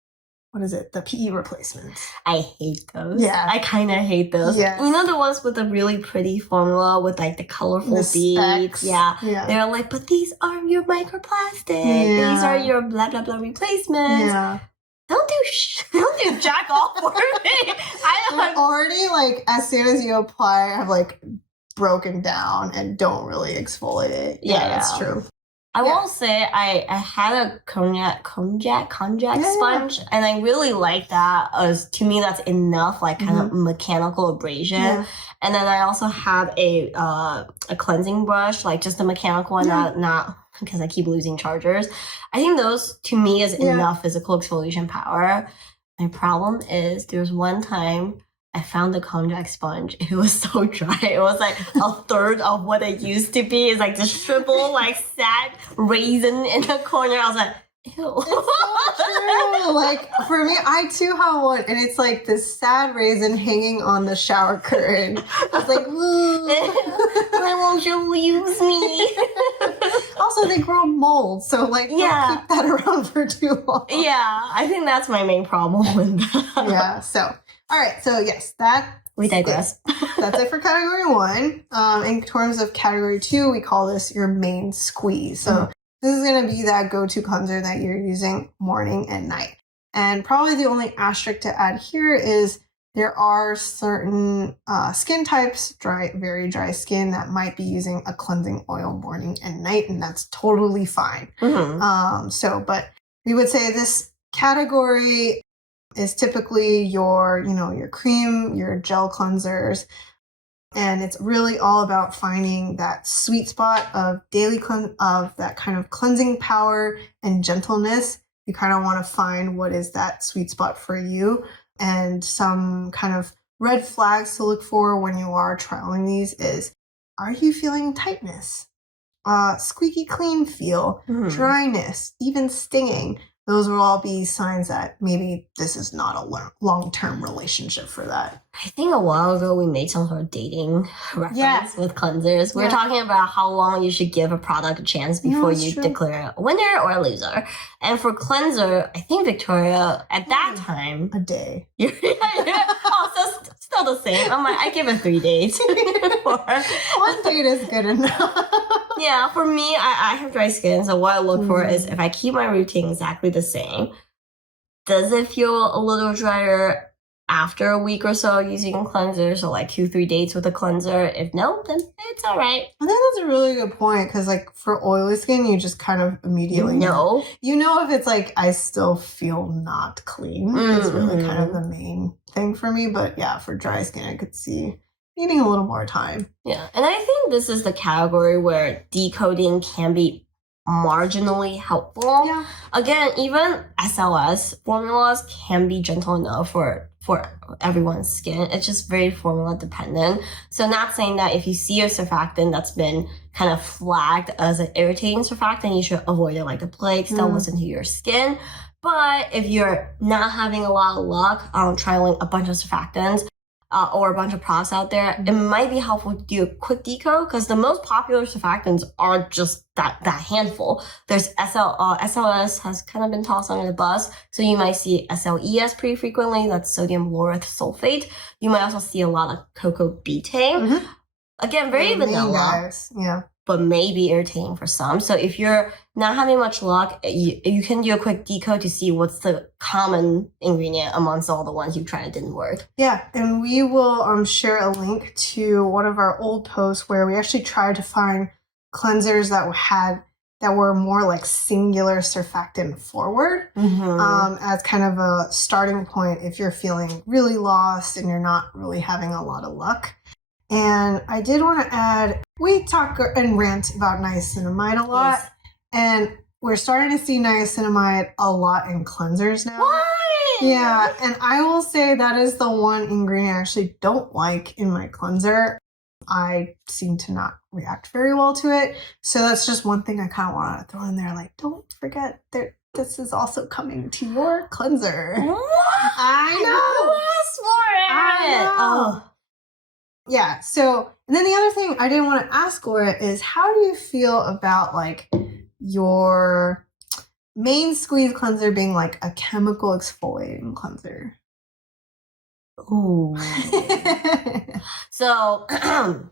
what is it? The PE replacements. I hate those. Yeah. I kind of hate those. Yeah. You know the ones with the really pretty formula with like the colorful beads? Specs. Yeah. Yeah. They're like, but these are your microplastic. Yeah. These are your blah, blah, blah replacements. Yeah. Don't do jack all for me. I'm already, like, as soon as you apply, I've like broken down and don't really exfoliate. Yeah, that's true. I will say I had a cognac sponge, and I really like that. To me, that's enough, like kind of mechanical abrasion. Yeah. And then I also had a cleansing brush, like just a mechanical one, not because I keep losing chargers. I think those to me is enough physical exfoliation power. My problem is there's one time I found the cognac sponge. It was so dry. It was like a third of what it used to be. It's like this shriveled, like sad raisin in the corner. I was like, ew. It's so true. Like, for me, I too have one, and it's like this sad raisin hanging on the shower curtain. It's like, why won't you use me? Also, they grow mold, so like, don't keep that around for too long. Yeah, I think that's my main problem with that. Yeah, so. All right, so yes, we digress. That's it for category 1. In terms of category 2, we call this your main squeeze. So this is going to be that go-to cleanser that you're using morning and night. And probably the only asterisk to add here is there are certain skin types, very dry skin, that might be using a cleansing oil morning and night, and that's totally fine. But we would say this category is typically your cream, your gel cleansers. And it's really all about finding that sweet spot of of that kind of cleansing power and gentleness. You kind of want to find what is that sweet spot for you. And some kind of red flags to look for when you are trialing these is, are you feeling tightness? Squeaky clean feel, dryness, even stinging. Those will all be signs that maybe this is not a long-term relationship for that. I think a while ago we made some sort of dating reference with cleansers. We were talking about how long you should give a product a chance before you declare a winner or a loser. And for cleanser, I think Victoria, at that time... A day. Oh, so still the same. I'm like, I give it 3 days. 1 date is good enough. Yeah, for me, I have dry skin, so what I look for is if I keep my routine exactly the same, does it feel a little drier after a week or so using a cleanser? So like 2-3 days with a cleanser. If no, then it's all right. I think that's a really good point, because like for oily skin, you just kind of immediately know. You know if it's like, I still feel not clean. It's really kind of the main thing for me. But yeah, for dry skin, I could see needing a little more time. Yeah, and I think this is the category where decoding can be marginally helpful. Yeah. Again, even SLS formulas can be gentle enough for everyone's skin. It's just very formula dependent. So not saying that if you see a surfactant that's been kind of flagged as an irritating surfactant, you should avoid it like the plague. Still listen to your skin. But if you're not having a lot of luck trialing a bunch of surfactants, or a bunch of products out there, it might be helpful to do a quick decode because the most popular surfactants aren't just that handful. There's SLS has kind of been tossed under the bus, so you might see SLES pretty frequently. That's sodium lauryl sulfate. You might also see a lot of cocoa betaine. Again, very vanilla. Yeah. But maybe irritating for some. So if you're not having much luck, you can do a quick decode to see what's the common ingredient amongst all the ones you tried that didn't work. Yeah, and we will share a link to one of our old posts where we actually tried to find cleansers that were more like singular surfactant forward as kind of a starting point if you're feeling really lost and you're not really having a lot of luck. And I did want to add, we talk and rant about niacinamide a lot, and we're starting to see niacinamide a lot in cleansers now. Why? Yeah, and I will say that is the one ingredient I actually don't like in my cleanser. I seem to not react very well to it. So that's just one thing I kind of want to throw in there. Like, don't forget that this is also coming to your cleanser. What? I know. Who asked for it? I know. Oh. Yeah, so, and then the other thing I didn't want to ask Laura is how do you feel about like your main squeeze cleanser being like a chemical exfoliating cleanser? Ooh. So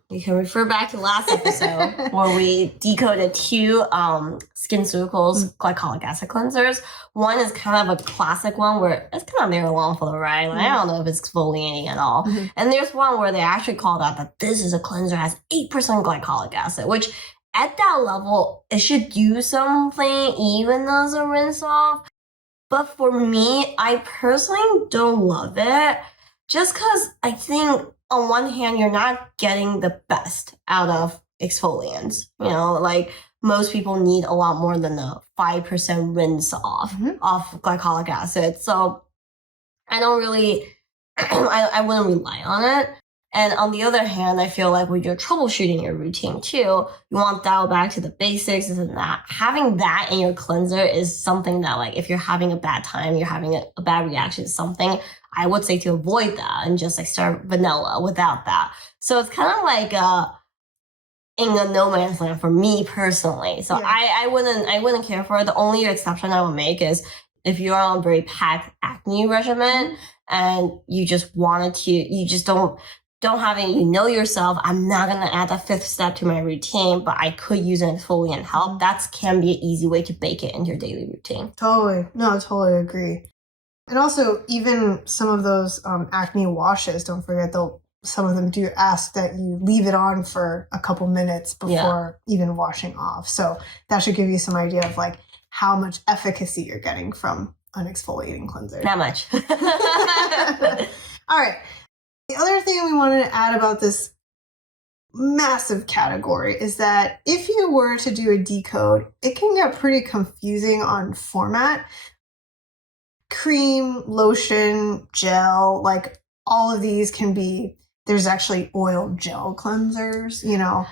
you can refer back to last episode where we decoded two SkinCeuticals glycolic acid cleansers. One is kind of a classic one where it's kind of there along for the ride. Like, I don't know if it's exfoliating at all. And there's one where they actually called out that this is a cleanser has 8% glycolic acid, which at that level, it should do something even as a rinse off. But for me, I personally don't love it. Just because I think on one hand, you're not getting the best out of exfoliants. You know, like most people need a lot more than a 5% rinse off of glycolic acid. So I don't really, I wouldn't rely on it. And on the other hand, I feel like when you're troubleshooting your routine too, you want to dial back to the basics and that. Having that in your cleanser is something that, like, if you're having a bad time, you're having a bad reaction to something, I would say to avoid that and just like start vanilla without that. So it's kind of like in a no man's land for me personally. So I wouldn't care for it. The only exception I would make is if you're on a very packed acne regimen and you just wanted to, you just don't have any, you know yourself, I'm not going to add that fifth step to my routine, but I could use an exfoliant help. That can be an easy way to bake it into your daily routine. Totally. No, I totally agree. And also, even some of those acne washes, don't forget, some of them do ask that you leave it on for a couple minutes before even washing off. So that should give you some idea of like how much efficacy you're getting from an exfoliating cleanser. Not much. All right. The other thing we wanted to add about this massive category is that if you were to do a decode, it can get pretty confusing on format. Cream, lotion, gel, like all of these can be, there's actually oil gel cleansers, you know.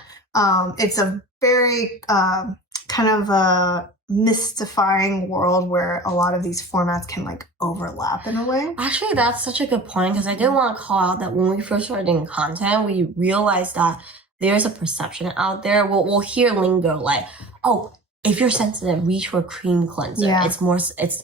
It's a very kind of a mystifying world where a lot of these formats can like overlap in a way. Actually, that's such a good point because I did want to call out that when we first started doing content, we realized that there's a perception out there. We'll hear lingo like, oh, if you're sensitive, reach for a cream cleanser. Yeah. It's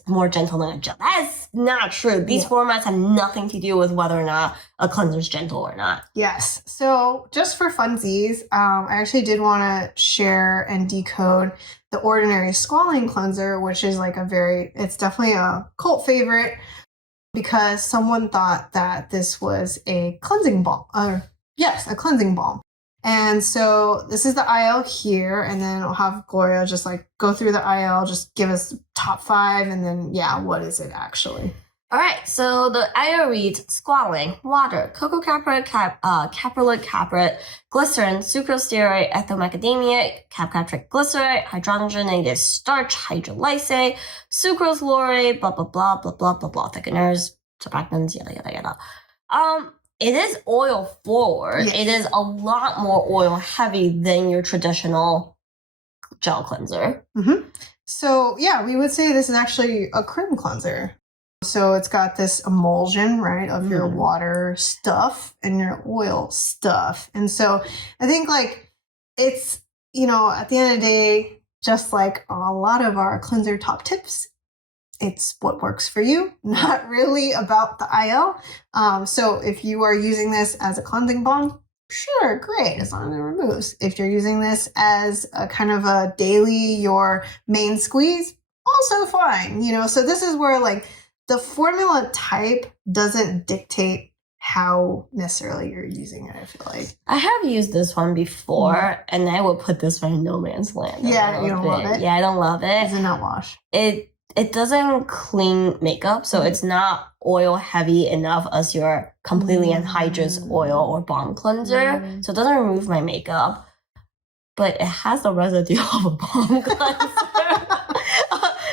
more gentle than a gel. That's not true. These formats have nothing to do with whether or not a cleanser is gentle or not. Yes. So just for funsies, I actually did want to share and decode the Ordinary Squalane Cleanser, which is like it's definitely a cult favorite because someone thought that this was a cleansing balm. A cleansing balm. And so this is the IL here, and then I'll have Gloria just like go through the IL, just give us top 5, and then, what is it actually? All right, so the IO reads squalane, water, cocoa capryl, caprylic capryl, glycerin, sucrosteroid, ethyl macadamia, capric glycerate, hydrogenated starch, hydrolysate, sucrose laurate, blah, blah, blah, blah, blah, blah, blah, thickeners, surfactants, yada, yada, yada. It is oil forward. Yes. It is a lot more oil heavy than your traditional gel cleanser. Mm-hmm. So, yeah, we would say this is actually a cream cleanser. So it's got this emulsion, right, of your water stuff and your oil stuff. And so I think, like, it's, you know, at the end of the day, just like a lot of our cleanser top tips, it's what works for you, not really about the IO. So if you are using this as a cleansing balm, sure, great, as long as it removes. If you're using this as a kind of a daily, your main squeeze, also fine. You know, so this is where, like, the formula type doesn't dictate how necessarily you're using it, I feel like. I have used this one before, and I would put this one in no man's land. Yeah, you don't love it? Yeah, I don't love it. Does it not wash? It doesn't clean makeup, so it's not oil heavy enough as your completely anhydrous oil or balm cleanser. So it doesn't remove my makeup, but it has the residue of a balm cleanser.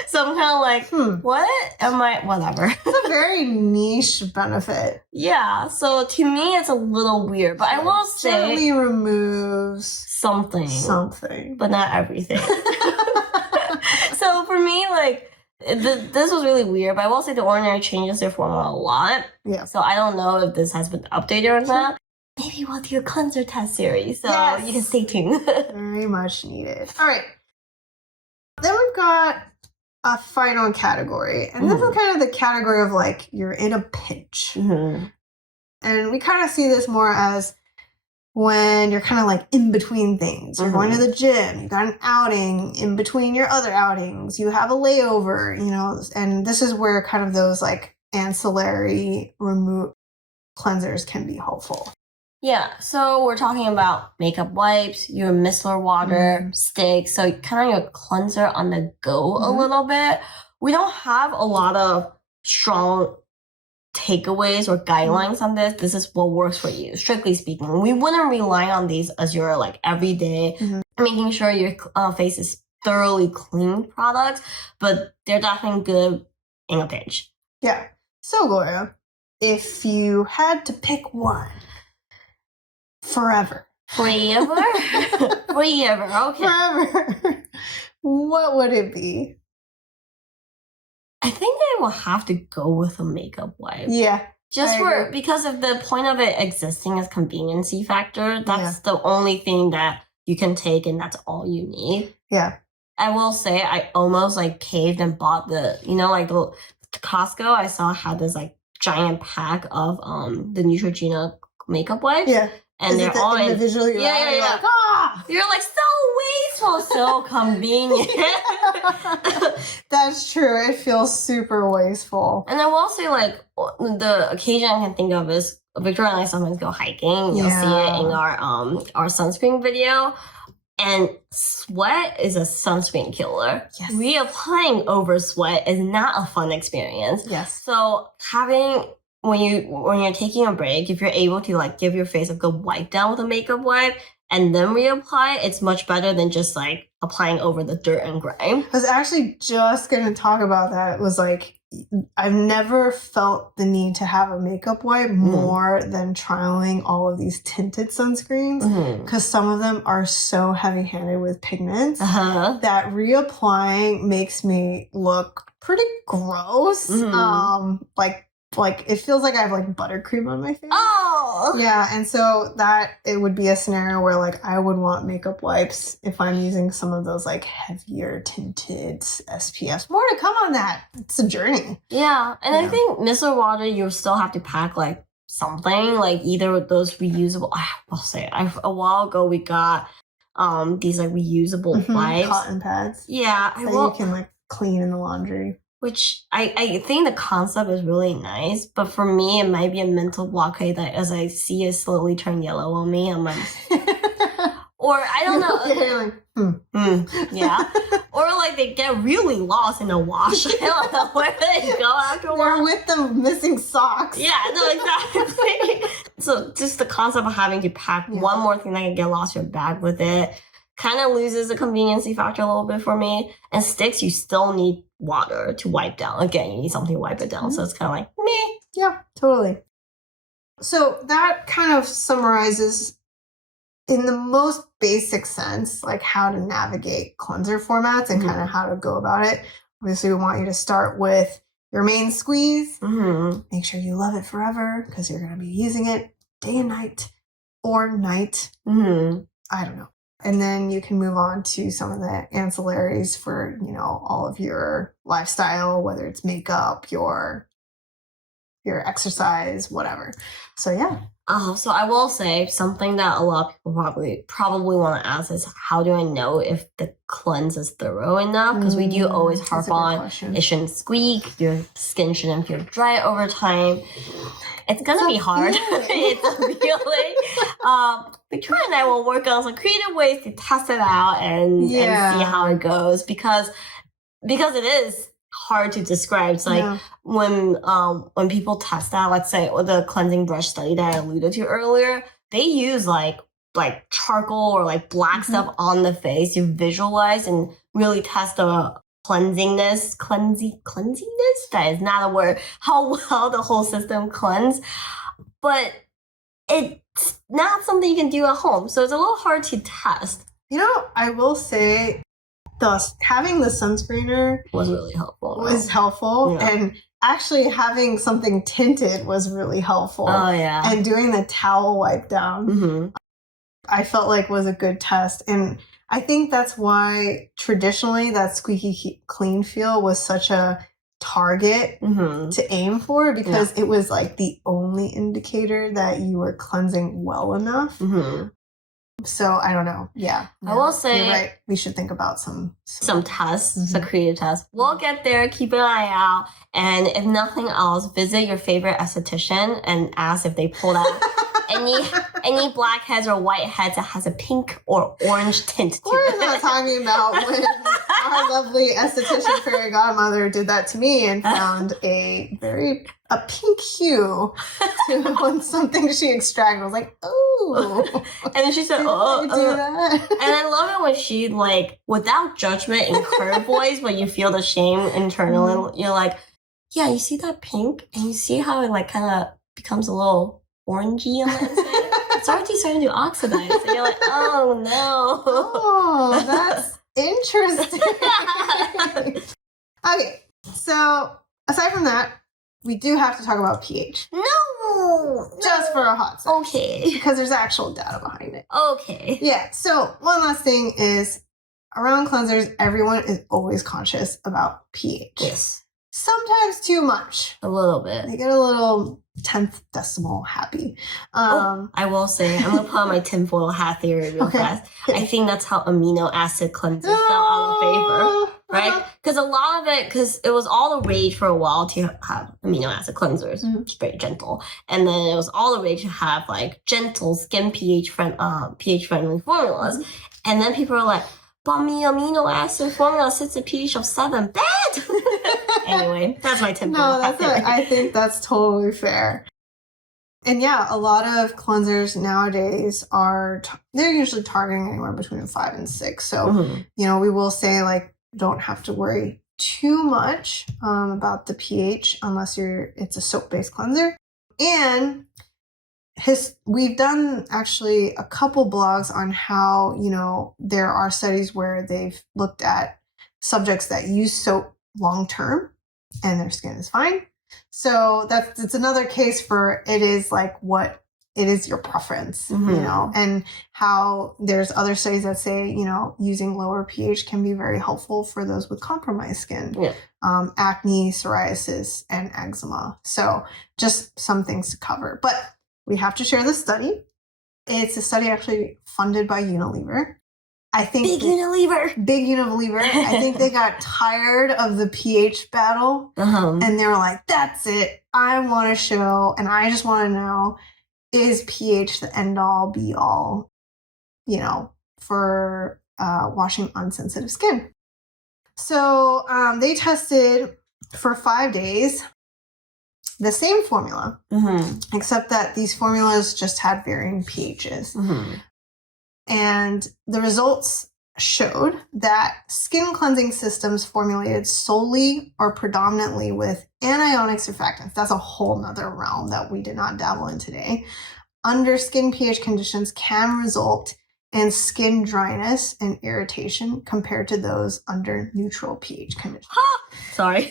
So I'm kind of like, what am I? Whatever. It's a very niche benefit. Yeah. So to me, it's a little weird, but I will say gently removes something, but not everything. So for me, like, this was really weird, but I will say The Ordinary changes their formula a lot. Yeah. So I don't know if this has been updated or not. Maybe we'll do a cleanser test series, so you can stay tuned. Very much needed. All right. Then we've got a final category. And this is kind of the category of, like, you're in a pinch. And we kind of see this more as when you're kind of like in between things. You're going to the gym, you got an outing in between your other outings, you have a layover, you know, and this is where kind of those, like, ancillary remove cleansers can be helpful. Yeah, so we're talking about makeup wipes, your micellar water, sticks, so kind of your cleanser on the go a little bit. We don't have a lot of strong takeaways or guidelines on this. This is what works for you, strictly speaking. We wouldn't rely on these as your, like, everyday, making sure your face is thoroughly clean products, but they're definitely good in a pinch. Yeah. So, Gloria, if you had to pick one, forever. Forever? Forever, okay. Forever. What would it be? I think I will have to go with a makeup wipe. Yeah. Because of the point of it existing as conveniency factor, that's the only thing that you can take and that's all you need. Yeah. I will say I almost, like, caved and bought the, you know, like, the Costco I saw had this, like, giant pack of the Neutrogena makeup wipes. Yeah. And they're all individually. Yeah. Like, ah! You're like, so wasteful, so convenient. That's true. It feels super wasteful. And I will say, like, the occasion I can think of is Victoria and I sometimes go hiking. You'll see it in our sunscreen video. And sweat is a sunscreen killer. Yes. Reapplying over sweat is not a fun experience. Yes. So when you're taking a break, if you're able to, like, give your face a good wipe down with a makeup wipe and then reapply, it's much better than just, like, applying over the dirt and grime. I was actually just going to talk about that. It was like, I've never felt the need to have a makeup wipe more than trialing all of these tinted sunscreens, because some of them are so heavy-handed with pigments that reapplying makes me look pretty gross. Like it feels like I have, like, buttercream on my face. Oh! Yeah, and so that it would be a scenario where, like, I would want makeup wipes if I'm using some of those, like, heavier tinted SPFs. More to come on that. It's a journey. Yeah, and I think micellar water, you still have to pack, like, something, like, either with those reusable. I'll say, a while ago we got these, like, reusable wipes, cotton pads. Yeah, that you can, like, clean in the laundry. Which I think the concept is really nice, but for me, it might be a mental blockade that as I see it slowly turn yellow on me, I'm like, or I don't know. You're like, Yeah. Or like they get really lost in the wash. I don't know where they go afterwards. Or with the missing socks. Yeah, no, exactly. So just the concept of having to pack one more thing that can get lost in your bag with it kind of loses the conveniency factor a little bit for me. And sticks, you still need water to wipe down. Again, you need something to wipe it down. So it's kind of like, meh. Yeah, totally. So that kind of summarizes in the most basic sense, like how to navigate cleanser formats and kind of how to go about it. Obviously, we want you to start with your main squeeze. Make sure you love it forever because you're going to be using it day and night or night. I don't know. And then you can move on to some of the ancillaries for, you know, all of your lifestyle, whether it's makeup, your exercise, whatever. So yeah. So I will say something that a lot of people probably want to ask is, how do I know if the cleanse is thorough enough? Because we do always harp on it shouldn't squeak, your skin shouldn't feel dry over time. It's gonna be hard. It's a feeling. Victoria and I will work on some creative ways to test it out and see how it goes because it is hard to describe. It's like when people test that, let's say, or the cleansing brush study that I alluded to earlier, they use like charcoal or like black stuff on the face to visualize and really test the cleansingness. That is not a word. How well the whole system cleanse, but it's not something you can do at home, so it's a little hard to test. You know, I will say, having the sunscreener was really helpful. And actually having something tinted was really helpful. Oh yeah. And doing the towel wipe down, I felt like was a good test. And I think that's why traditionally that squeaky clean feel was such a target to aim for, because it was like the only indicator that you were cleansing well enough. So I don't know. Yeah. I will say, you're right. We should think about some tests, some creative tests. We'll get there. Keep an eye out. And if nothing else, visit your favorite esthetician and ask if they pulled out any blackheads or whiteheads that has a pink or orange tint to We're it. not talking about when our lovely esthetician fairy godmother did that to me and found a pink hue to something she extracted. I was like, oh. And then she said, do that? And I love it when she, like, without judgment in her voice, when you feel the shame internally, you're like, yeah, you see that pink? And you see how it, like, kind of becomes a little orangey on the inside? It's already starting to oxidize. And you're like, oh, no. Oh, that's interesting. Okay, so aside from that, we do have to talk about pH. Just for a hot second. Okay. Because there's actual data behind it. Okay. Yeah, so one last thing is, around cleansers, everyone is always conscious about pH. Yes. Sometimes too much. A little bit. They get a little 10th decimal happy. I will say, I'm going to put on my tinfoil hat theory real fast. I think that's how amino acid cleansers fell out of favor. Right? Because it was all the rage for a while to have amino acid cleansers. It's very gentle. And then it was all the rage to have like gentle skin pH friendly formulas. And then people are like, but my amino acid formula sits at pH of 7. Bad! Anyway, that's my tinfoil hat theory. I think that's totally fair. And yeah, a lot of cleansers nowadays they're usually targeting anywhere between 5 and 6. So, you know, we will say like, don't have to worry too much about the pH unless it's a soap-based cleanser. And we've done actually a couple blogs on how, you know, there are studies where they've looked at subjects that use soap long-term and their skin is fine. So it's another case for it is like what it is your preference, you know, and how there's other studies that say, you know, using lower pH can be very helpful for those with compromised skin, acne, psoriasis, and eczema. So just some things to cover. But we have to share this study. It's a study actually funded by Unilever. I think Big Unilever. I think they got tired of the pH battle and they were like, that's it. I want to show, and I just want to know, is pH the end all be all, you know, for washing unsensitive skin. So they tested for 5 days the same formula, except that these formulas just had varying pHs. And the results showed that skin cleansing systems formulated solely or predominantly with anionic surfactants, that's a whole nother realm that we did not dabble in today, under skin pH conditions can result in skin dryness and irritation compared to those under neutral pH conditions. Sorry.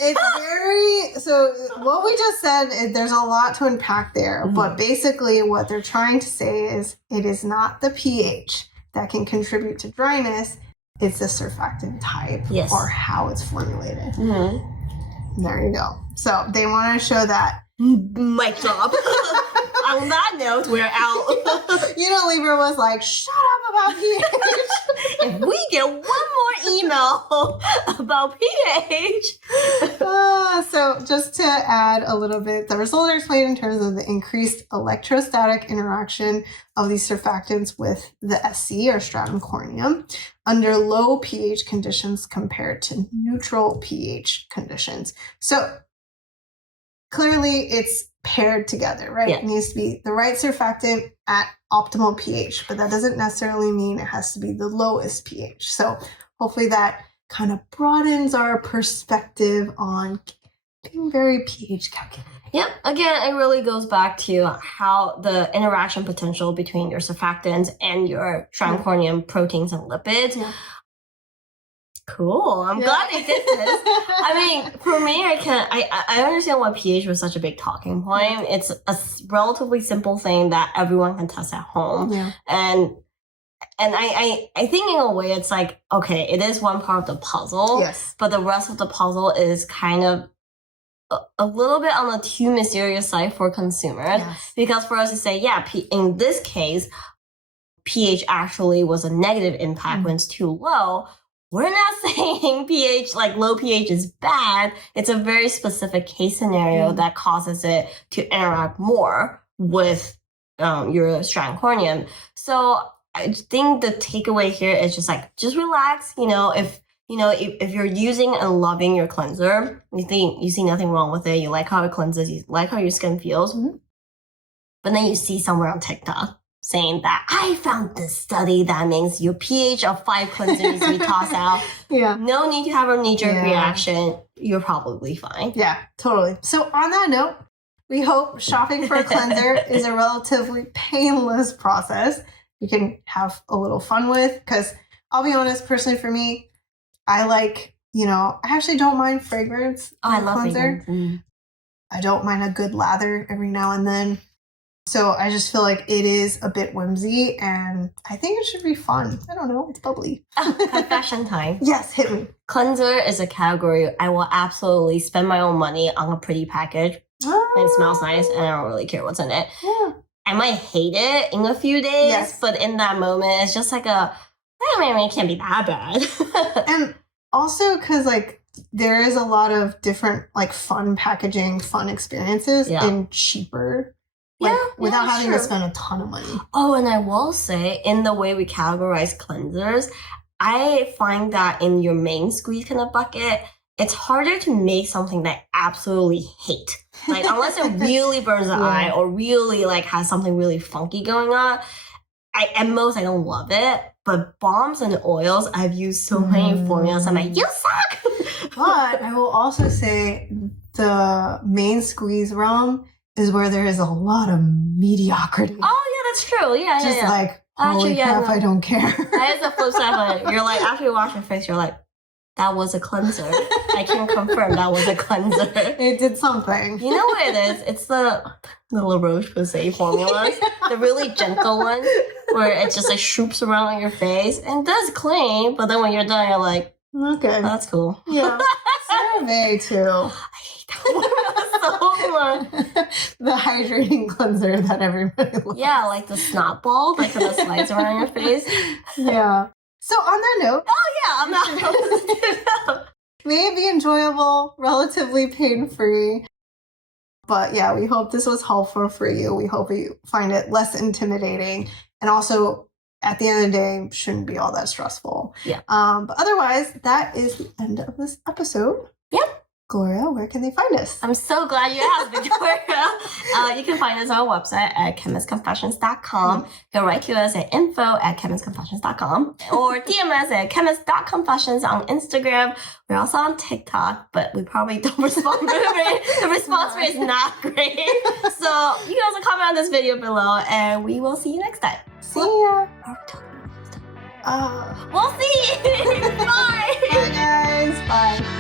So what we just said, there's a lot to unpack there, but basically what they're trying to say is it is not the pH that can contribute to dryness, it's the surfactant type or how it's formulated. There you go. So they want to show that. Mic drop. On that note, we're out. Libra was like, shut up about pH. If we get one more email about pH. So just to add a little bit, the results are explained in terms of the increased electrostatic interaction of these surfactants with the SC or stratum corneum under low pH conditions compared to neutral pH conditions. So clearly it's paired together, right? It needs to be the right surfactant at optimal pH, but that doesn't necessarily mean it has to be the lowest pH. So hopefully that kind of broadens our perspective on being very pH calculated. Yep. Again, it really goes back to how the interaction potential between your surfactants and your stratum corneum proteins and lipids. Cool. I'm glad they did this. I mean, for me, I understand why pH was such a big talking point. It's a relatively simple thing that everyone can test at home. And I think in a way it's like, okay, it is one part of the puzzle, but the rest of the puzzle is kind of a little bit on the too mysterious side for consumers. Because for us to say, in this case, pH actually was a negative impact when it's too low. We're not saying pH, like low pH is bad. It's a very specific case scenario that causes it to interact more with your stratum corneum. So I think the takeaway here is just relax. If you're using and loving your cleanser, you see nothing wrong with it. You like how it cleanses. You like how your skin feels. But then you see somewhere on TikTok saying that I found this study that means your pH of 5 cleanser needs to be tossed out. No need to have a knee-jerk reaction. You're probably fine. Yeah, totally. So on that note, we hope shopping for a cleanser is a relatively painless process you can have a little fun with. Because I'll be honest, personally for me, I like, I actually don't mind fragrance. I love cleanser. I don't mind a good lather every now and then. So I just feel like it is a bit whimsy, and I think it should be fun. I don't know. It's bubbly. Confession time. Yes, hit me. Cleanser is a category I will absolutely spend my own money on a pretty package. And it smells nice, and I don't really care what's in it. I might hate it in a few days, but in that moment, it's just like it can't be that bad. And also because there is a lot of different fun packaging, fun experiences and cheaper. Without having to spend a ton of money. Oh, and I will say, in the way we categorize cleansers, I find that in your main squeeze kind of bucket, it's harder to make something that I absolutely hate. Unless it really burns the eye or really has something really funky going on. At most, I don't love it. But balms and oils, I've used so many formulas. I'm like, you suck! But I will also say the main squeeze realm is where there is a lot of mediocrity. Oh, yeah, that's true. Yeah. Holy crap, I don't care. That is the flip side of it. You're after you wash your face, you're like, that was a cleanser. I can confirm that was a cleanser. It did something. You know what it is? It's the La Roche-Posay formulas. The really gentle one where it just swoops around on your face and does clean, but then when you're done, you're like, okay. Oh, that's cool. Yeah. CeraVe too. I hate that one so much. The hydrating cleanser that everybody loves. Yeah, the snot ball that kind of slides around your face. Yeah. So on that note. Oh yeah, I'm not. May it be enjoyable, relatively pain-free. But yeah, we hope this was helpful for you. We hope you find it less intimidating. And also at the end of the day, shouldn't be all that stressful. Yeah. But otherwise, that is the end of this episode. Yep. Gloria, where can they find us? I'm so glad you asked, Victoria. You can find us on our website at chemistconfessions.com. You can write to us at info@chemistconfessions.com or DM us at chemist.confessions on Instagram. We're also on TikTok, but we probably don't respond very great. The response rate is not great. So you can also comment on this video below, and we will see you next time. See ya. We'll see. Bye. Bye, guys. Bye.